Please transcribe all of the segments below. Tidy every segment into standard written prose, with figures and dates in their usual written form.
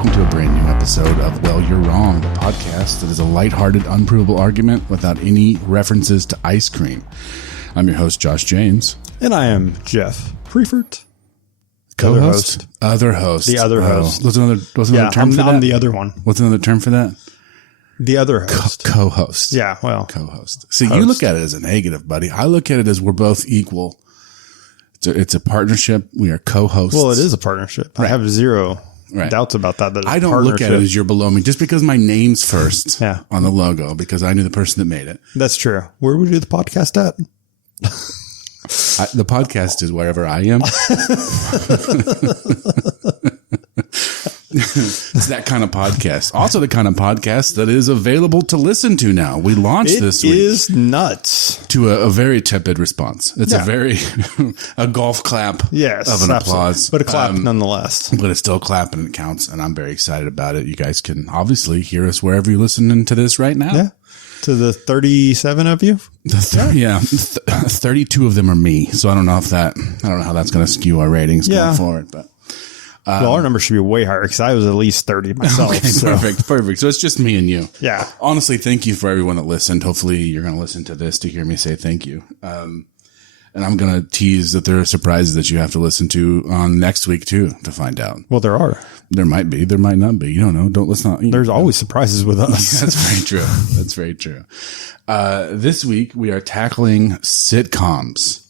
welcome to a brand new episode of Well, You're Wrong, the podcast that is a lighthearted, unprovable argument without any references to ice cream. I'm your host, Josh James. And I am Jeff Preifert. Co-host? Other host. The other host. What's another term for that? I'm the other one. What's another term for that? The other host. Co-host. Yeah, well. Co-host. See, you look at it as a negative, buddy. I look at it as we're both equal. It's a partnership. We are co-hosts. Well, it is a partnership. Right. I have zero doubts about that. I don't look at it as you're below me just because my name's first on the logo because I knew the person that made it. That's true. Where would we do the podcast at? The podcast is wherever I am. It's that kind of podcast. Also the kind of podcast that is available to listen to now. We launched this week. It is nuts. To a very tepid response. It's a golf clap of an applause. But a clap nonetheless. But it's still a clap and it counts. And I'm very excited about it. You guys can obviously hear us wherever you're listening to this right now. Yeah. To the 37 of you? 32 of them are me. So I don't know how that's going to skew our ratings going forward. But well, our number should be way higher because I was at least 30 myself. Okay, so. Perfect. So it's just me and you. Yeah. Honestly, thank you for everyone that listened. Hopefully you're going to listen to this to hear me say thank you. And I'm going to tease that there are surprises that you have to listen to on next week too to find out. Well, there are. There might be. There might not be. You don't know. There's always surprises with us. That's very true. That's very true. This week we are tackling sitcoms.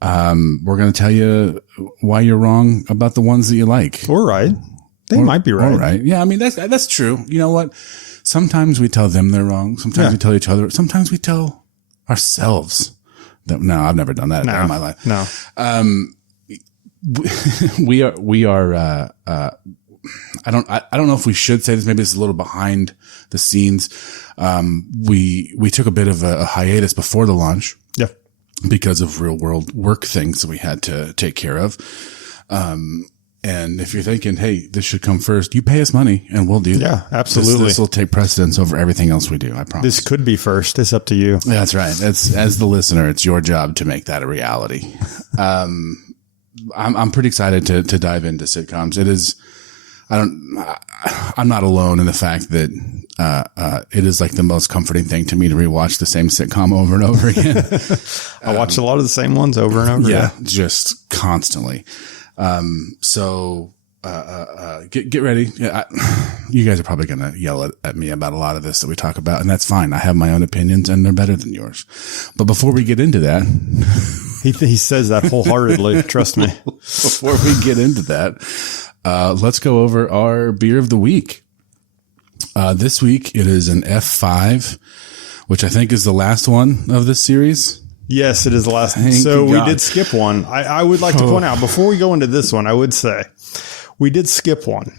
We're going to tell you why you're wrong about the ones that you like. Or right. They might be right. All right. Yeah. I mean, that's true. You know what? Sometimes we tell them they're wrong. Sometimes we tell each other. Sometimes we tell ourselves that. No, I've never done that in my life. No. We are, I don't know if we should say this. Maybe it's a little behind the scenes. We took a bit of a hiatus before the launch. Yeah. Because of real world work things that we had to take care of. And if you're thinking, hey, this should come first, you pay us money and we'll do that. Yeah, absolutely. This will take precedence over everything else we do. I promise. This could be first. It's up to you. Yeah, that's right. As the listener, it's your job to make that a reality. I'm pretty excited to dive into sitcoms. It is, I'm not alone in the fact that, it is like the most comforting thing to me to rewatch the same sitcom over and over again. I watch a lot of the same ones over and over. Yeah, just constantly. So get ready. You guys are probably going to yell at me about a lot of this that we talk about, and that's fine. I have my own opinions and they're better than yours. But before we get into that, he says that wholeheartedly. Trust me. Before we get into that, let's go over our beer of the week. This week it is an F5, which I think is the last one of this series. Yes, it is the last. So we did skip one. I would like to point out before we go into this one, I would say we did skip one.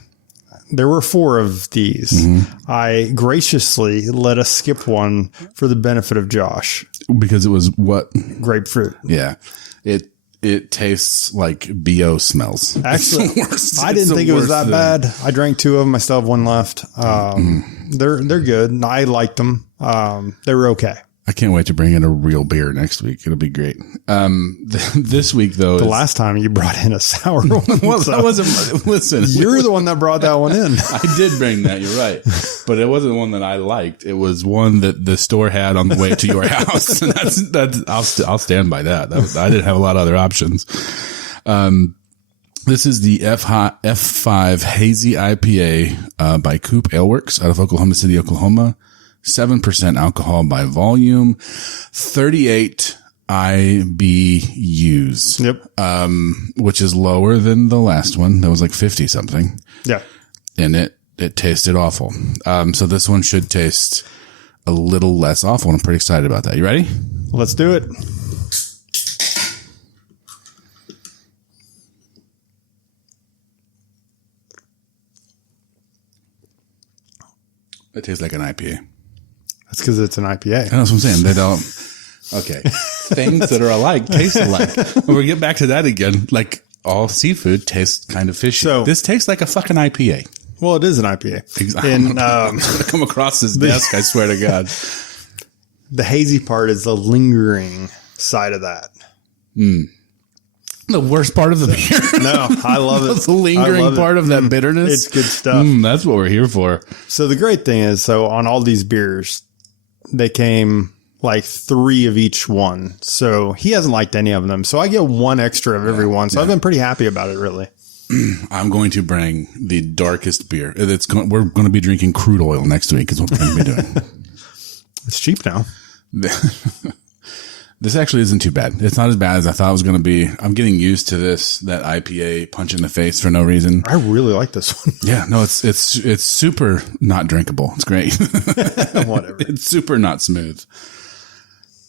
There were 4 of these. Mm-hmm. I graciously let us skip one for the benefit of Josh. Because it was what? Grapefruit. Yeah. It tastes like BO smells. Actually, I didn't think it was that bad. I drank 2 of them. I still have 1 left. They're good. I liked them. They were okay. I can't wait to bring in a real beer next week. It'll be great. This week though, the last time you brought in a sour one. Well, that wasn't, listen, you're the one that brought that one in. I did bring that. You're right. But it wasn't one that I liked. It was one that the store had on the way to your house. And I'll stand by that. I didn't have a lot of other options. This is the F5 Hazy IPA, by Coop Aleworks out of Oklahoma City, Oklahoma. 7% alcohol by volume, 38 IBUs. Yep. Which is lower than the last one. That was like 50 something. Yeah. And it tasted awful. So this one should taste a little less awful. And I'm pretty excited about that. You ready? Let's do it. It tastes like an IPA. That's because it's an IPA. That's what I'm saying. They don't. Okay. Things that are alike taste alike. When we get back to that again, like all seafood tastes kind of fishy. So this tastes like a fucking IPA. Well, it is an IPA. Exactly. And I'm going to come across this desk, I swear to God. The hazy part is the lingering side of that. The worst part of the beer. No, I love it. The lingering part of that bitterness. It's good stuff. That's what we're here for. So the great thing is, so on all these beers, they came like 3 of each one. So he hasn't liked any of them. So I get 1 extra of every one. So I've been pretty happy about it, really. I'm going to bring the darkest beer. We're going to be drinking crude oil next week is what we're going to be doing. It's cheap now. This actually isn't too bad. It's not as bad as I thought it was going to be. I'm getting used to that IPA punch in the face for no reason. I really like this one. Yeah, no, it's super not drinkable. It's great. Whatever. It's super not smooth.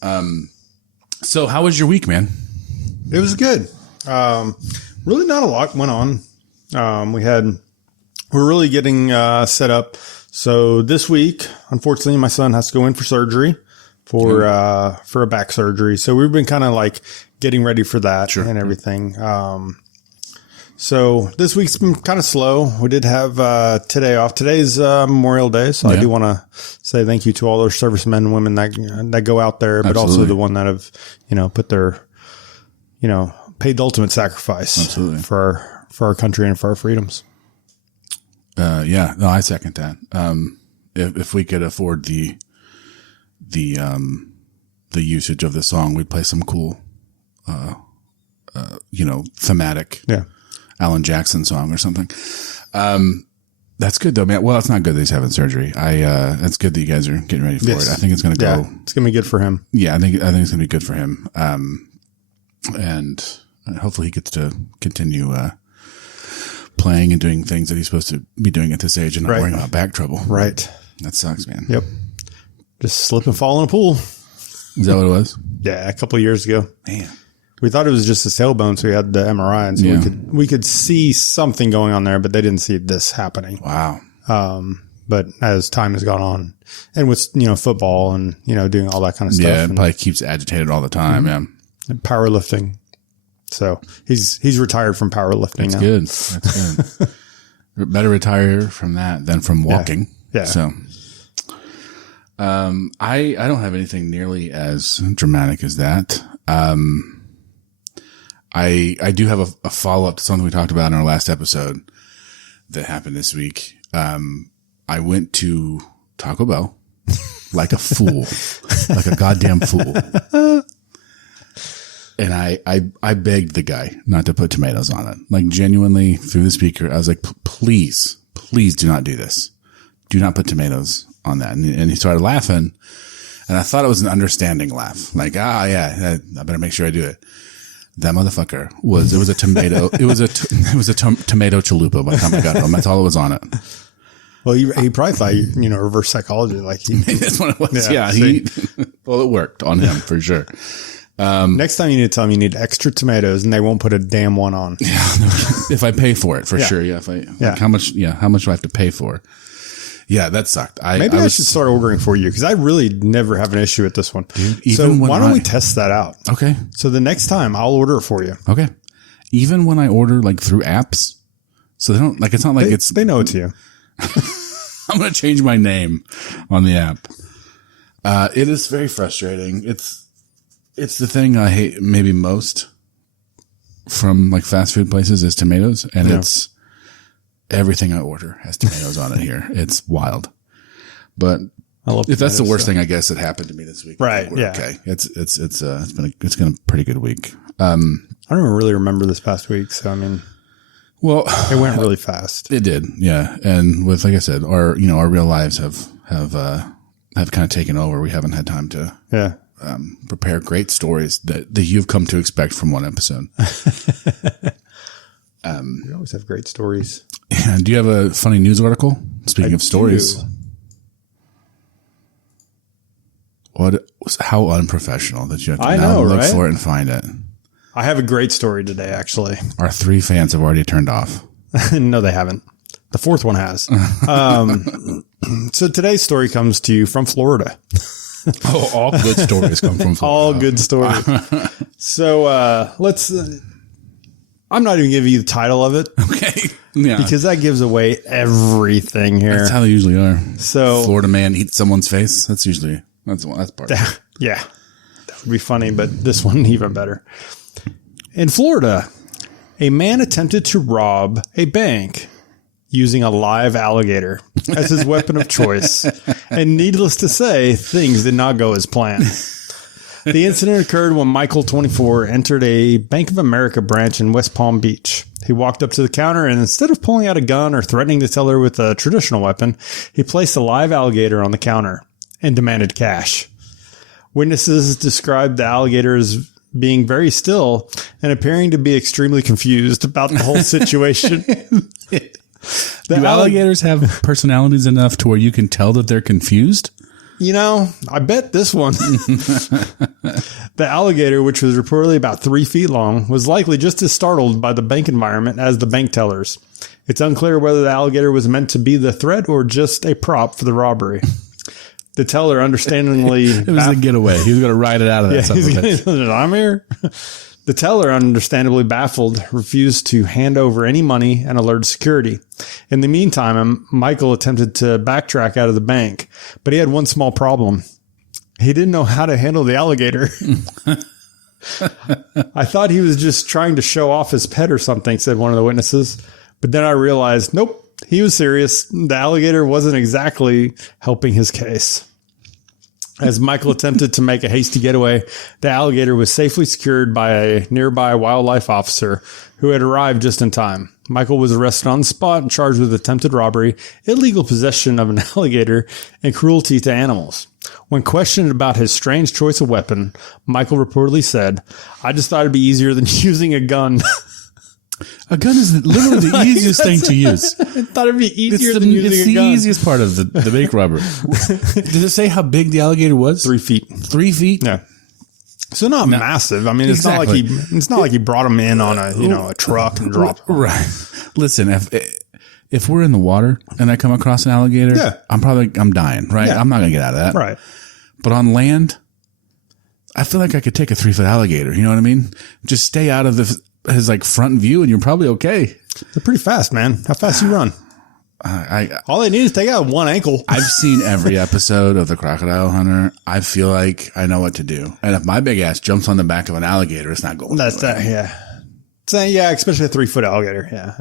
So how was your week, man? It was good. Really not a lot went on. We're really getting set up. So this week, unfortunately, my son has to go in for surgery for a back surgery. So we've been kind of like getting ready for that and everything. So this week's been kind of slow. We did have today off. Today's Memorial Day, so I do want to say thank you to all those servicemen and women that go out there, but also the one that have put their paid the ultimate sacrifice for our country and for our freedoms. Yeah, no, I second that. If we could afford the usage of the song, we'd play some cool, thematic, Alan Jackson song or something. That's good though, man. Well, it's not good that he's having surgery. It's good that you guys are getting ready for it. I think it's going to go. Yeah, it's going to be good for him. Yeah, I think it's going to be good for him. And hopefully he gets to continue, playing and doing things that he's supposed to be doing at this age and not worrying about back trouble. Right. That sucks, man. Yep. Just slip and fall in a pool. Is that what it was? Yeah, a couple of years ago. Man. We thought it was just a tailbone, so we had the MRI, and so we could see something going on there, but they didn't see this happening. Wow. But as time has gone on, and with football and doing all that kind of stuff, it probably keeps agitated all the time. Yeah. And powerlifting. So he's retired from powerlifting. That's good. Better retire from that than from walking. Yeah. So. I don't have anything nearly as dramatic as that. I do have a follow-up to something we talked about in our last episode that happened this week. I went to Taco Bell like a fool, like a goddamn fool. And I begged the guy not to put tomatoes on it. Like genuinely through the speaker, I was like, please do not do this. Do not put tomatoes on that. And he started laughing, and I thought it was an understanding laugh. Like, I better make sure I do it. That motherfucker it was a tomato. It was a tomato chalupa by the time I got home. That's all it was on it. Well, he probably thought, reverse psychology. Like that's what it was. Yeah. Well, it worked on him for sure. Next time you need to tell them you need extra tomatoes, and they won't put a damn one on. Yeah. If I pay for it, for sure. Yeah. How much do I have to pay for? Yeah, that sucked. Maybe I should start ordering for you because I really never have an issue with this one. Dude, so why don't we test that out? Okay. So the next time I'll order it for you. Okay. Even when I order like through apps, so they don't it's not like they know it's you. I'm going to change my name on the app. It is very frustrating. It's the thing I hate maybe most from like fast food places is tomatoes, and it's. Everything I order has tomatoes on it here. It's wild. But if that's the worst thing, I guess that happened to me this week. Right. Yeah. Okay. It's been a pretty good week. I don't really remember this past week. So, I mean, well, it went really fast. It did. Yeah. And with, like I said, our real lives have kind of taken over. We haven't had time to, prepare great stories that you've come to expect from one episode. We always have great stories. Yeah. Do you have a funny news article? Speaking of stories. How unprofessional that you have to now look for it and find it. I have a great story today, actually. Our 3 fans have already turned off. No, they haven't. The 4th one has. So today's story comes to you from Florida. Oh, all good stories come from Florida. All good stories. So let's... I'm not even giving you the title of it. Okay. Yeah. Because that gives away everything here. That's how they usually are. So Florida man eats someone's face. That's part. Yeah. That would be funny, but this one even better. In Florida, a man attempted to rob a bank using a live alligator as his weapon of choice. And needless to say, things did not go as planned. The incident occurred when Michael, 24, entered a Bank of America branch in West Palm Beach. He walked up to the counter and instead of pulling out a gun or threatening the teller with a traditional weapon, he placed a live alligator on the counter and demanded cash. Witnesses described the alligator as being very still and appearing to be extremely confused about the whole situation. Do alligators have personalities enough to where you can tell that they're confused? You know, I bet this one. The alligator, which was reportedly about 3 feet long, was likely just as startled by the bank environment as the bank tellers. It's unclear whether the alligator was meant to be the threat or just a prop for the robbery. The teller understandingly... It was a getaway. He was going to ride it out of that. I'm here. The teller, understandably baffled, refused to hand over any money and alerted security. In the meantime, Michael attempted to backtrack out of the bank, but he had one small problem. He didn't know how to handle the alligator. I thought he was just trying to show off his pet or something, said one of the witnesses. But then I realized, nope, he was serious. The alligator wasn't exactly helping his case. As Michael attempted to make a hasty getaway, the alligator was safely secured by a nearby wildlife officer who had arrived just in time. Michael was arrested on the spot and charged with attempted robbery, illegal possession of an alligator, and cruelty to animals. When questioned about his strange choice of weapon, Michael reportedly said, "I just thought it'd be easier than using a gun." A gun is literally the easiest thing to use. I thought it'd be easier than using a gun. It's the easiest part of the bank robbery. Did it say how big the alligator was? 3 feet. 3 feet? Yeah. So not massive. I mean, it's not like he brought him in on a truck and dropped him. Right. Listen, if we're in the water and I come across an alligator, I'm dying, right? Yeah. I'm not going to get out of that. Right. But on land, I feel like I could take a 3-foot alligator. You know what I mean? Just stay out of his like front view and you're probably okay. They're pretty fast, man. How fast you run? All they need is take out one ankle. I've seen every episode of The Crocodile Hunter. I feel like I know what to do. And if my big ass jumps on the back of an alligator, it's not going That's that, yeah. So, yeah, especially a 3-foot alligator. Yeah.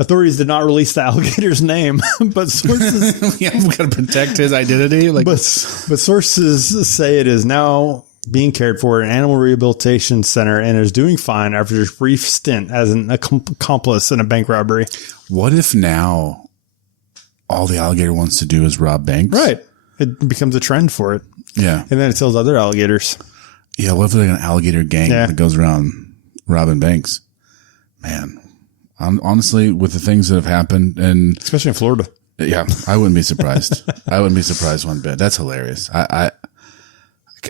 Authorities did not release the alligator's name, but sources... Yeah, we've got to protect his identity. But sources say it is now being cared for at an animal rehabilitation center and is doing fine after a brief stint as an accomplice in a bank robbery. What if now all the alligator wants to do is rob banks? Right. It becomes a trend for it. Yeah. And then it tells other alligators. Yeah. What if there's like an alligator gang that goes around robbing banks? Man, honestly, with the things that have happened, and especially in Florida. Yeah. I wouldn't be surprised. I wouldn't be surprised one bit. That's hilarious.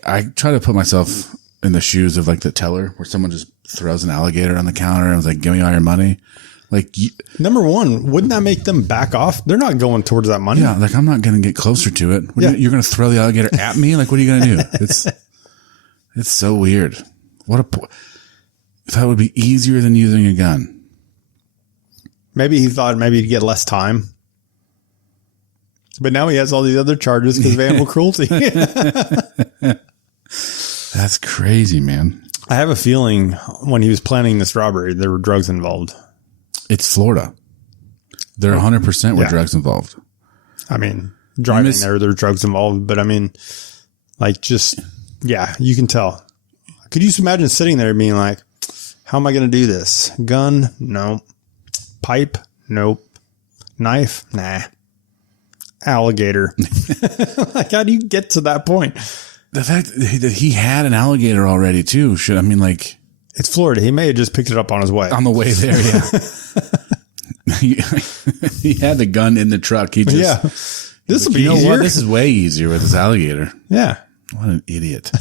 I try to put myself in the shoes of like the teller where someone just throws an alligator on the counter and was like, "Give me all your money." Like, number one, wouldn't that make them back off? They're not going towards that money. Yeah. Like, I'm not going to get closer to it. You're going to throw the alligator at me? Like, what are you going to do? It's so weird. That would be easier than using a gun. Maybe he thought maybe he'd get less time. But now he has all these other charges because of animal cruelty. That's crazy, man. I have a feeling when he was planning this robbery, there were drugs involved. It's Florida. There 100% were drugs involved. I mean, driving there were drugs involved. But I mean, like you can tell. Could you just imagine sitting there being like, how am I going to do this? Gun? No. Pipe? Nope. Knife? Nah. Alligator. Like, how do you get to that point? The fact that he had an alligator already too. It's Florida. He may have just picked it up on his way. On the way there, yeah. He had the gun in the truck. This will be easier. What? This is way easier with this alligator. Yeah. What an idiot.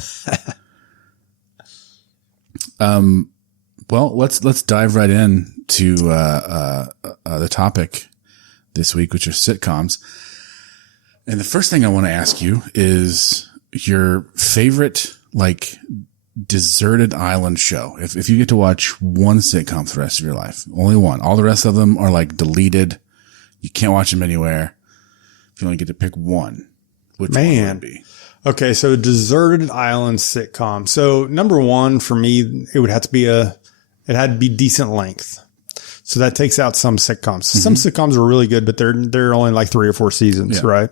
Well, let's dive right in to the topic this week, which are sitcoms. And the first thing I want to ask you is your favorite, like, deserted island show. If you get to watch one sitcom for the rest of your life, only one, all the rest of them are like deleted. You can't watch them anywhere. If you only get to pick one, which one would it be? Okay. So deserted island sitcom. So number one for me, it would have to be a it had to be decent length. So that takes out some sitcoms. Some sitcoms are really good, but they're only like 3 or 4 seasons, right?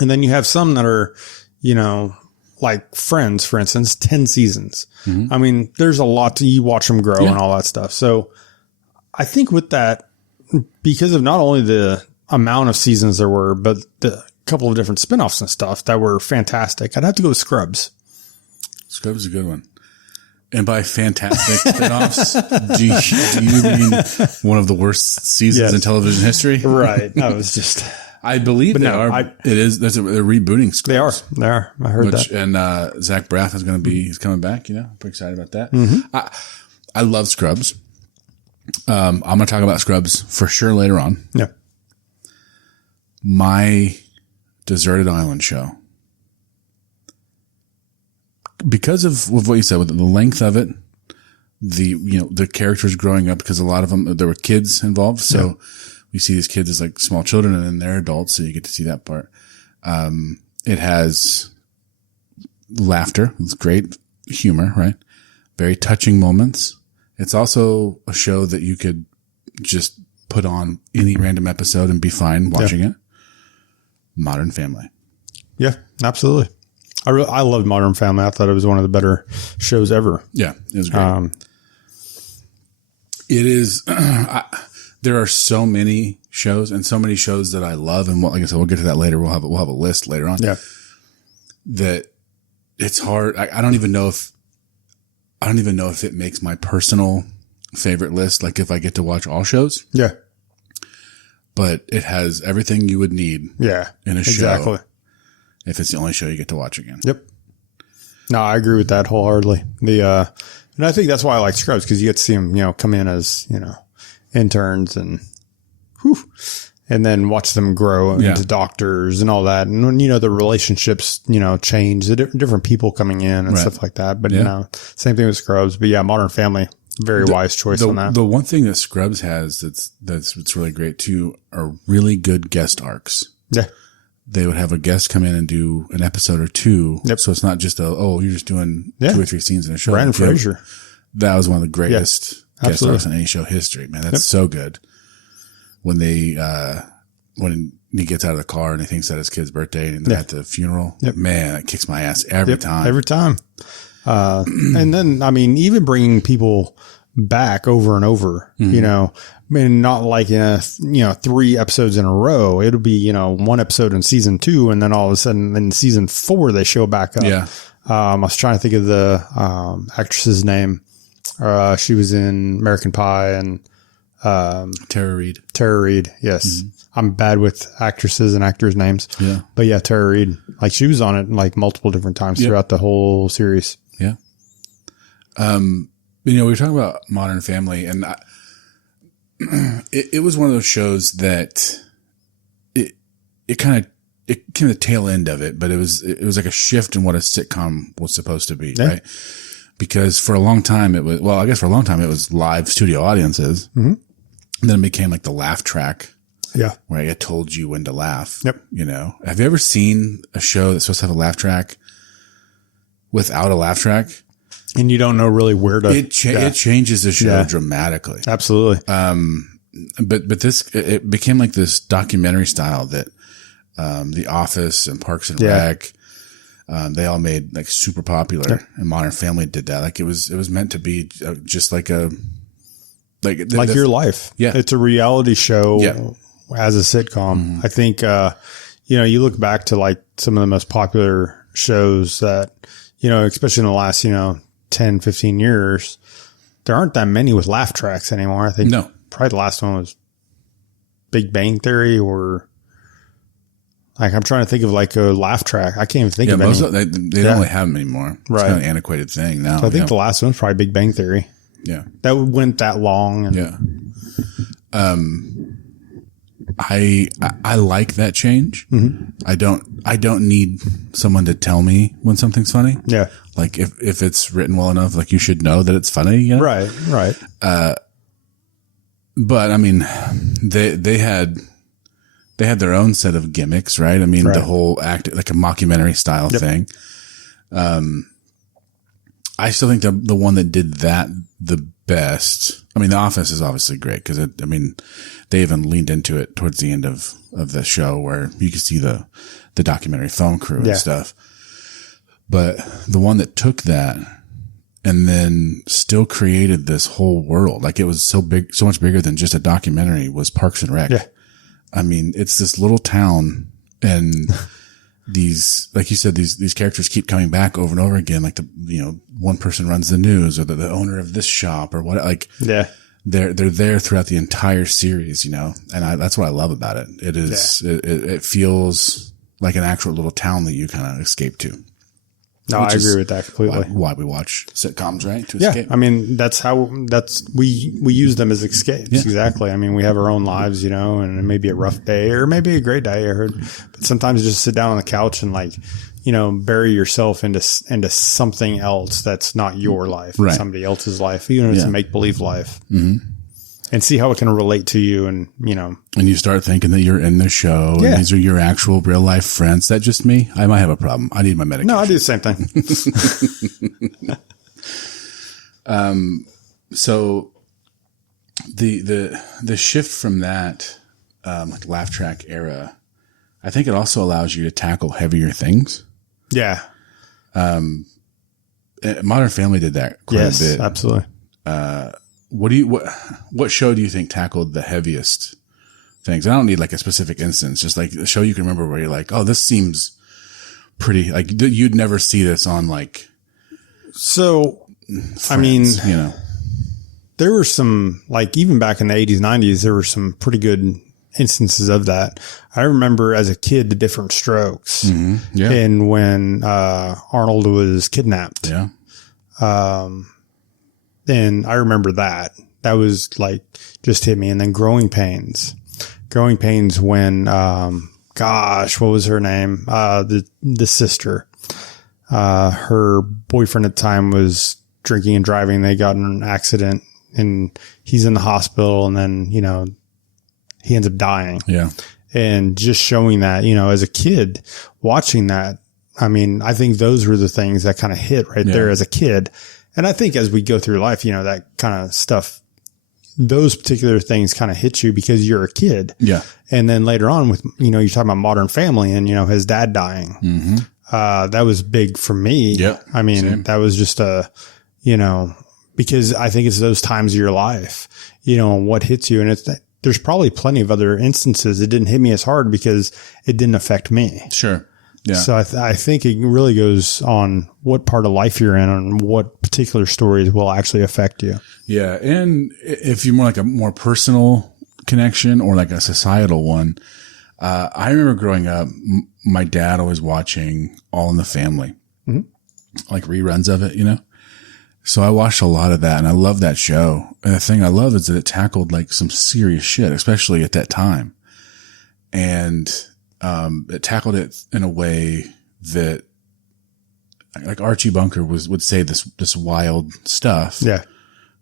And then you have some that are, you know, like Friends, for instance, 10 seasons. I mean, there's a lot you watch them grow and all that stuff. So I think with that, because of not only the amount of seasons there were, but the couple of different spinoffs and stuff that were fantastic, I'd have to go with Scrubs. Scrubs is a good one. And by fantastic spinoffs, do you mean one of the worst seasons in television history? Right. No, it was just... I believe they are. They're rebooting Scrubs. They are. I heard that. And Zach Braff is going to be, he's coming back, you know, I'm pretty excited about that. I love Scrubs. I'm going to talk about Scrubs for sure later on. Yeah. My Deserted Island show. Because of what you said, with the length of it, the characters growing up, because a lot of them, there were kids involved. So we see these kids as like small children and then they're adults. So you get to see that part. It has laughter. It's great humor, right? Very touching moments. It's also a show that you could just put on any random episode and be fine watching it. Modern Family. Yeah, absolutely. I loved Modern Family. I thought it was one of the better shows ever. Yeah, it was great. It is. There are so many shows and so many shows that I love, and like I said, we'll get to that later. We'll have a list later on. Yeah, that it's hard. I don't even know if it makes my personal favorite list. Like if I get to watch all shows. Yeah, but it has everything you would need. Yeah, in a show. If it's the only show you get to watch again. Yep. No, I agree with that wholeheartedly. And I think that's why I like Scrubs, because you get to see them, you know, come in as, you know, interns and then watch them grow into doctors and all that. And when, you know, the relationships, you know, change, the different people coming in and stuff like that. But, you know, same thing with Scrubs. But yeah, Modern Family, very wise choice on that. The one thing that Scrubs has that's really great too are really good guest arcs. Yeah. They would have a guest come in and do an episode or two. Yep. So it's not just you're just doing 2 or 3 scenes in a show. Brandon Fraser. That was one of the greatest guest arcs in any show history, man. That's so good. When when he gets out of the car and he thinks that his kid's birthday and they're at the funeral, man, that kicks my ass every time. Every time. And then, I mean, even bringing people back over and over, you know, I mean, not like, 3 episodes in a row. It'll be, 1 episode in season 2. And then all of a sudden in season 4, they show back up. Yeah. I was trying to think of the, actress's name. She was in American Pie and, Tara Reid. Yes. Mm-hmm. I'm bad with actresses and actors' names. Yeah. But yeah, Tara Reid, like she was on it like multiple different times throughout the whole series. Yeah. We were talking about Modern Family, and it was one of those shows that it came at the tail end of it, but it was like a shift in what a sitcom was supposed to be, right? Because for a long time it was live studio audiences. Mm-hmm. And then it became like the laugh track. Yeah. Where I told you when to laugh. Yep. Have you ever seen a show that's supposed to have a laugh track without a laugh track? And you don't know really where to. It changes the show dramatically. Absolutely. But it became like this documentary style that, The Office and Parks and Rec, they all made like super popular. Yep. And Modern Family did that. Like it was meant to be just like your life. Yeah. It's a reality show as a sitcom. Mm-hmm. I think, you look back to like some of the most popular shows that, especially in the last, 10, 15 years, there aren't that many with laugh tracks anymore. I think probably the last one was Big Bang Theory, or like, I'm trying to think of like a laugh track. I can't even think of any. They don't really have them anymore. It's kind of an antiquated thing now. So I think the last one was probably Big Bang Theory. Yeah. That went that long. I like that change. Mm-hmm. I don't need someone to tell me when something's funny. Yeah. Like if it's written well enough, like you should know that it's funny. Right. But I mean, they had their own set of gimmicks, right? I mean, the whole act, like a mockumentary style thing. I still think the one that did that the best. I mean, The Office is obviously great because they even leaned into it towards the end of the show where you could see the documentary film crew and stuff. But the one that took that and then still created this whole world, like it was so big, so much bigger than just a documentary, was Parks and Rec. Yeah. I mean, it's this little town and these, like you said, these characters keep coming back over and over again. Like one person runs the news or the owner of this shop or what, like, they're there throughout the entire series, and that's what I love about it. It is, it feels like an actual little town that you kind of escape to. No, I agree with that completely. Why we watch sitcoms, right? To escape. I mean, we use them as escapes. Yeah. Exactly. I mean, we have our own lives, and it may be a rough day or maybe a great day. I heard, but sometimes just sit down on the couch and bury yourself into something else that's not your life, right. Somebody else's life, even if it's a make believe life. Mm-hmm. And see how it can relate to you. And you start thinking that you're in the show and these are your actual real life friends. Is that just me? I might have a problem. I need my medication. No, I do the same thing. So the shift from that, like laugh track era, I think it also allows you to tackle heavier things. Yeah. Modern Family did that quite a bit. Yes, absolutely. What show do you think tackled the heaviest things? I don't need like a specific instance, just like a show you can remember where you're like, oh, this seems pretty, like you'd never see this on like. So, Friends, I mean, there were some, like even back in the 80s, 90s, there were some pretty good instances of that. I remember as a kid, The Different Strokes. Mm-hmm. Yeah. And when, Arnold was kidnapped. Yeah. And I remember that was like just hit me. And then Growing Pains when, what was her name? The sister, her boyfriend at the time was drinking and driving. They got in an accident and he's in the hospital and then, he ends up dying. Yeah. And just showing that, as a kid watching that, I mean, I think those were the things that kind of hit right there as a kid. And I think as we go through life, that kind of stuff, those particular things kind of hit you because you're a kid. Yeah. And then later on with, you're talking about Modern Family and, his dad dying. Mm-hmm. That was big for me. Yeah. I mean, that was just because I think it's those times of your life, what hits you. And there's probably plenty of other instances. It didn't hit me as hard because it didn't affect me. Sure. Yeah. So I think it really goes on what part of life you're in and what particular stories will actually affect you. Yeah. And if you're more like a more personal connection or like a societal one, I remember growing up, my dad always watching All in the Family, like reruns of it, So I watched a lot of that and I love that show. And the thing I love is that it tackled like some serious shit, especially at that time. And it tackled it in a way that like Archie Bunker would say this wild stuff. Yeah.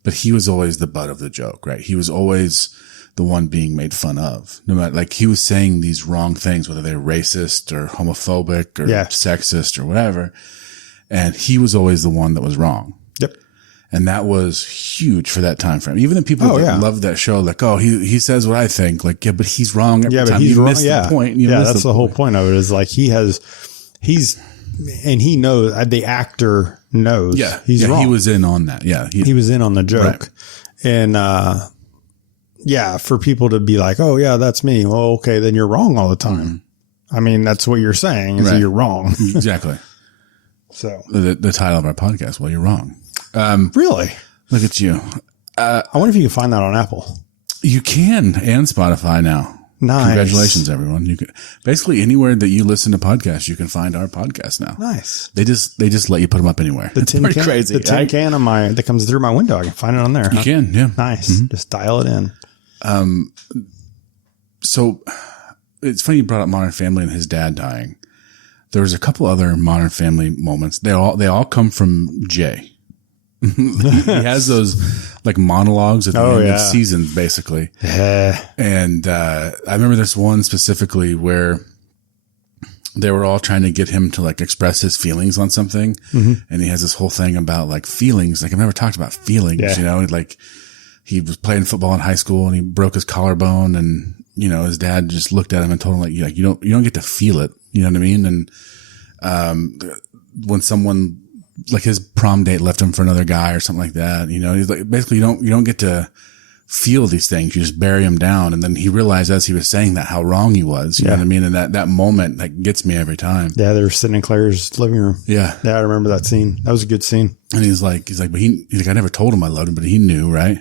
But he was always the butt of the joke, right? He was always the one being made fun of. No matter, like he was saying these wrong things, whether they're racist or homophobic or sexist or whatever. And he was always the one that was wrong. Yep. And that was huge for that time frame. Even the people that loved that show, like, oh, he says what I think. Like, yeah, but he's wrong every time. But he's wrong. Missed the point. That's the whole point of it is like he knows, the actor knows. Yeah. He's wrong. He was in on that. Yeah. He was in on the joke. Right. And, for people to be like, oh yeah, that's me. Well, okay, then you're wrong all the time. Mm-hmm. I mean, that's what you're saying is that you're wrong. Exactly. So the title of our podcast, well, you're wrong. Really? Look at you. I wonder if you can find that on Apple. You can, and Spotify now. Nice. Congratulations, everyone. You can basically anywhere that you listen to podcasts, you can find our podcast now. Nice. They just let you put them up anywhere. The tin can, crazy. The tin can on that comes through my window. I can find it on there. You can, yeah. Nice. Mm-hmm. Just dial it in. So it's funny you brought up Modern Family and his dad dying. There was a couple other Modern Family moments. They all come from Jay. He has those like monologues at the end of seasons, basically. Yeah. And I remember this one specifically where they were all trying to get him to like express his feelings on something. And he has this whole thing about like feelings. Like I've never talked about feelings, you know, like he was playing football in high school and he broke his collarbone, and, you know, his dad just looked at him and told him like, you don't get to feel it. You know what I mean? And, when someone like his prom date left him for another guy or something like that, you know, he's like, basically you don't get to feel these things. You just bury them down. And then he realized as he was saying that how wrong he was. You know what I mean? And that moment that gets me every time. Yeah. They were sitting in Claire's living room. Yeah. Yeah. I remember that scene. That was a good scene. And he's like, but he's like, I never told him I loved him, but he knew, right?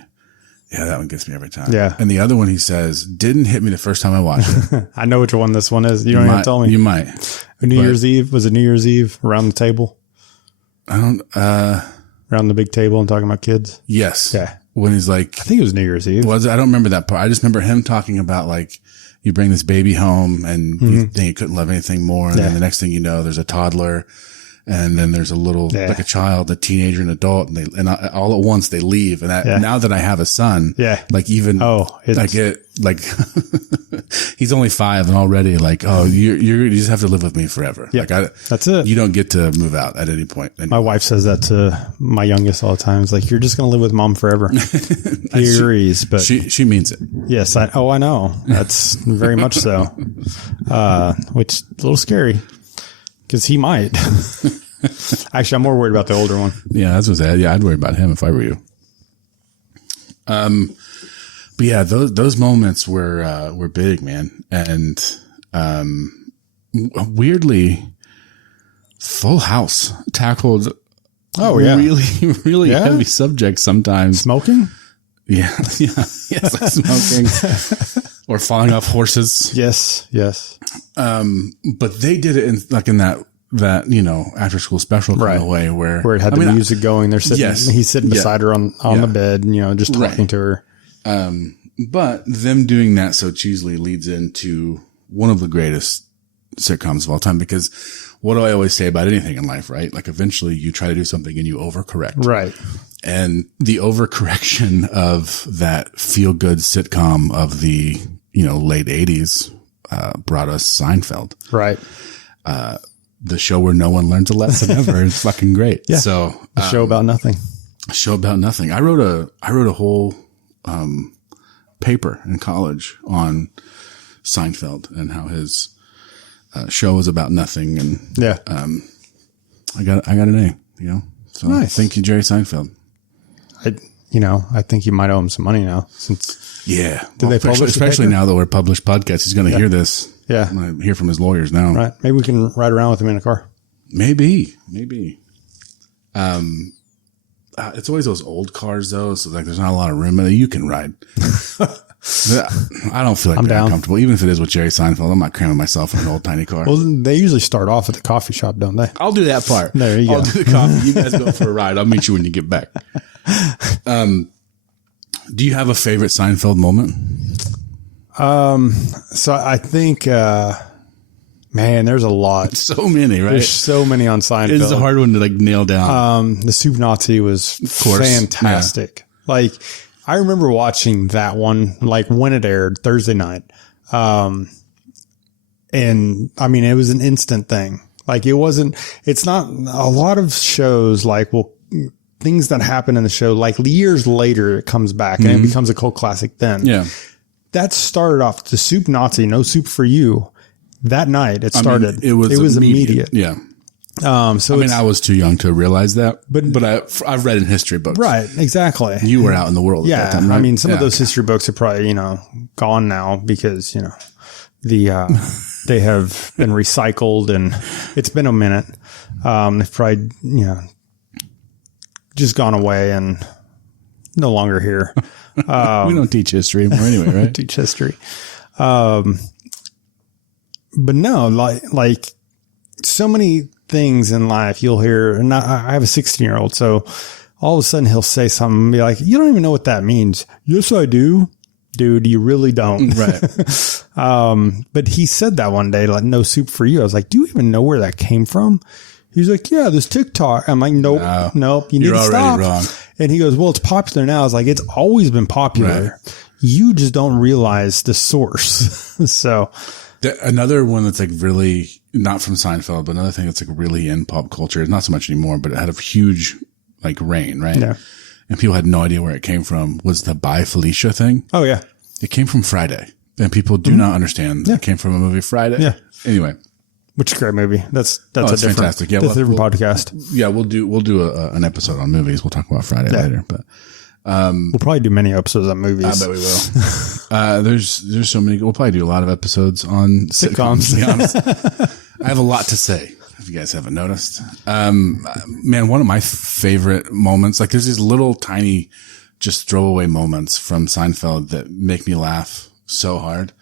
Yeah. That one gets me every time. Yeah. And the other one he says didn't hit me the first time I watched it. I know which one this one is. You don't even tell me. You might. New Year's Eve. Was it New Year's Eve around the table? Around the big table and talking about kids. Yes. Yeah. When he's like, I think it was New Year's Eve. I don't remember that part. I just remember him talking about like, you bring this baby home and you think you couldn't love anything more. And then the next thing you know, there's a toddler, and then there's a little, like a child, a teenager, an adult, and all at once they leave. And now that I have a son, like even, he's only 5 and already like, you just have to live with me forever. Yeah. Like that's it. You don't get to move out at any point. My wife says that to my youngest all the time. It's like, you're just going to live with mom forever. He agrees, but she means it. Yes. I know. That's very much so. Which is a little scary because he might. Actually, I'm more worried about the older one. Yeah, that's what's that. Yeah, I'd worry about him if I were you. But yeah, those moments were big, man. And, weirdly, Full House tackled really heavy subjects sometimes. Smoking? Yeah. Yes, like smoking or falling off horses. Yes. But they did it in that, you know, after school special kind of way where it had the music going. They're sitting, he's sitting beside her on the bed, and, you know, just talking to her. But them doing that so cheesily leads into one of the greatest sitcoms of all time, because what do I always say about anything in life, right? Like eventually you try to do something and you overcorrect. Right. And the overcorrection of that feel good sitcom of the, you know, late 80s, brought us Seinfeld. Right. The show where no one learns a lesson ever. It's fucking great. Yeah. So a show about nothing. A show about nothing. I wrote a whole, paper in college on Seinfeld and how his show is about nothing. And I got an A, you know. So nice. Thank you, Jerry Seinfeld. I think you might owe him some money now, since they publish, especially now that we're published podcasts. He's going to hear this. Yeah, I'm going to hear from his lawyers now. Right. Maybe we can ride around with him in a car. Maybe. It's always those old cars though, so like there's not a lot of room. You can ride. I don't feel like I'm down. Comfortable, even if it is with Jerry Seinfeld. I'm not cramming myself in an old tiny car. Well, they usually start off at the coffee shop, don't they? I'll do that part. There you go. I'll do the coffee. You guys go for a ride. I'll meet you when you get back. Do you have a favorite Seinfeld moment? So I think, man, there's a lot. So many, right? There's so many on Seinfeld. It's a hard one to like nail down. The Soup Nazi was fantastic. Yeah. Like, I remember watching that one, like when it aired Thursday night. And I mean, it was an instant thing. Like it's not a lot of shows like, things that happen in the show, like years later, it comes back and it becomes a cult classic then. Yeah. That started off the Soup Nazi, No Soup for You. That night it started. I mean, it was immediate. Yeah. So I was too young to realize that, but I've read in history books. Right. Exactly. You were out in the world at that time, right? I mean, some of those history books are probably, you know, gone now because, you know, they have been recycled and it's been a minute. They've probably, you know, just gone away and no longer here. We don't teach history anymore anyway, right? Teach history. But no, like so many things in life you'll hear, and I have a 16-year-old, so all of a sudden he'll say something and be like, you don't even know what that means. Yes, I do. Dude, you really don't. Right. But he said that one day, like, no soup for you. I was like, do you even know where that came from? He's like, yeah, this TikTok. I'm like, nope. You need to stop. Wrong. And he goes, well, it's popular now. I was like, it's always been popular. Right. You just don't realize the source. So another one that's like really not from Seinfeld, but another thing that's like really in pop culture, not so much anymore, but it had a huge like reign, right? Yeah. And people had no idea where it came from, was the Bye Felicia thing. Oh, yeah. It came from Friday. And people do not understand that it came from a movie Friday. Yeah. Anyway. Which is a great movie. That's fantastic. Yeah, that's a different podcast. Yeah, we'll do an episode on movies. We'll talk about Friday later, but we'll probably do many episodes on movies. I bet we will. There's so many. We'll probably do a lot of episodes on sitcoms. To be honest, I have a lot to say. If you guys haven't noticed, man, one of my favorite moments. Like, there's these little tiny, just throwaway moments from Seinfeld that make me laugh so hard.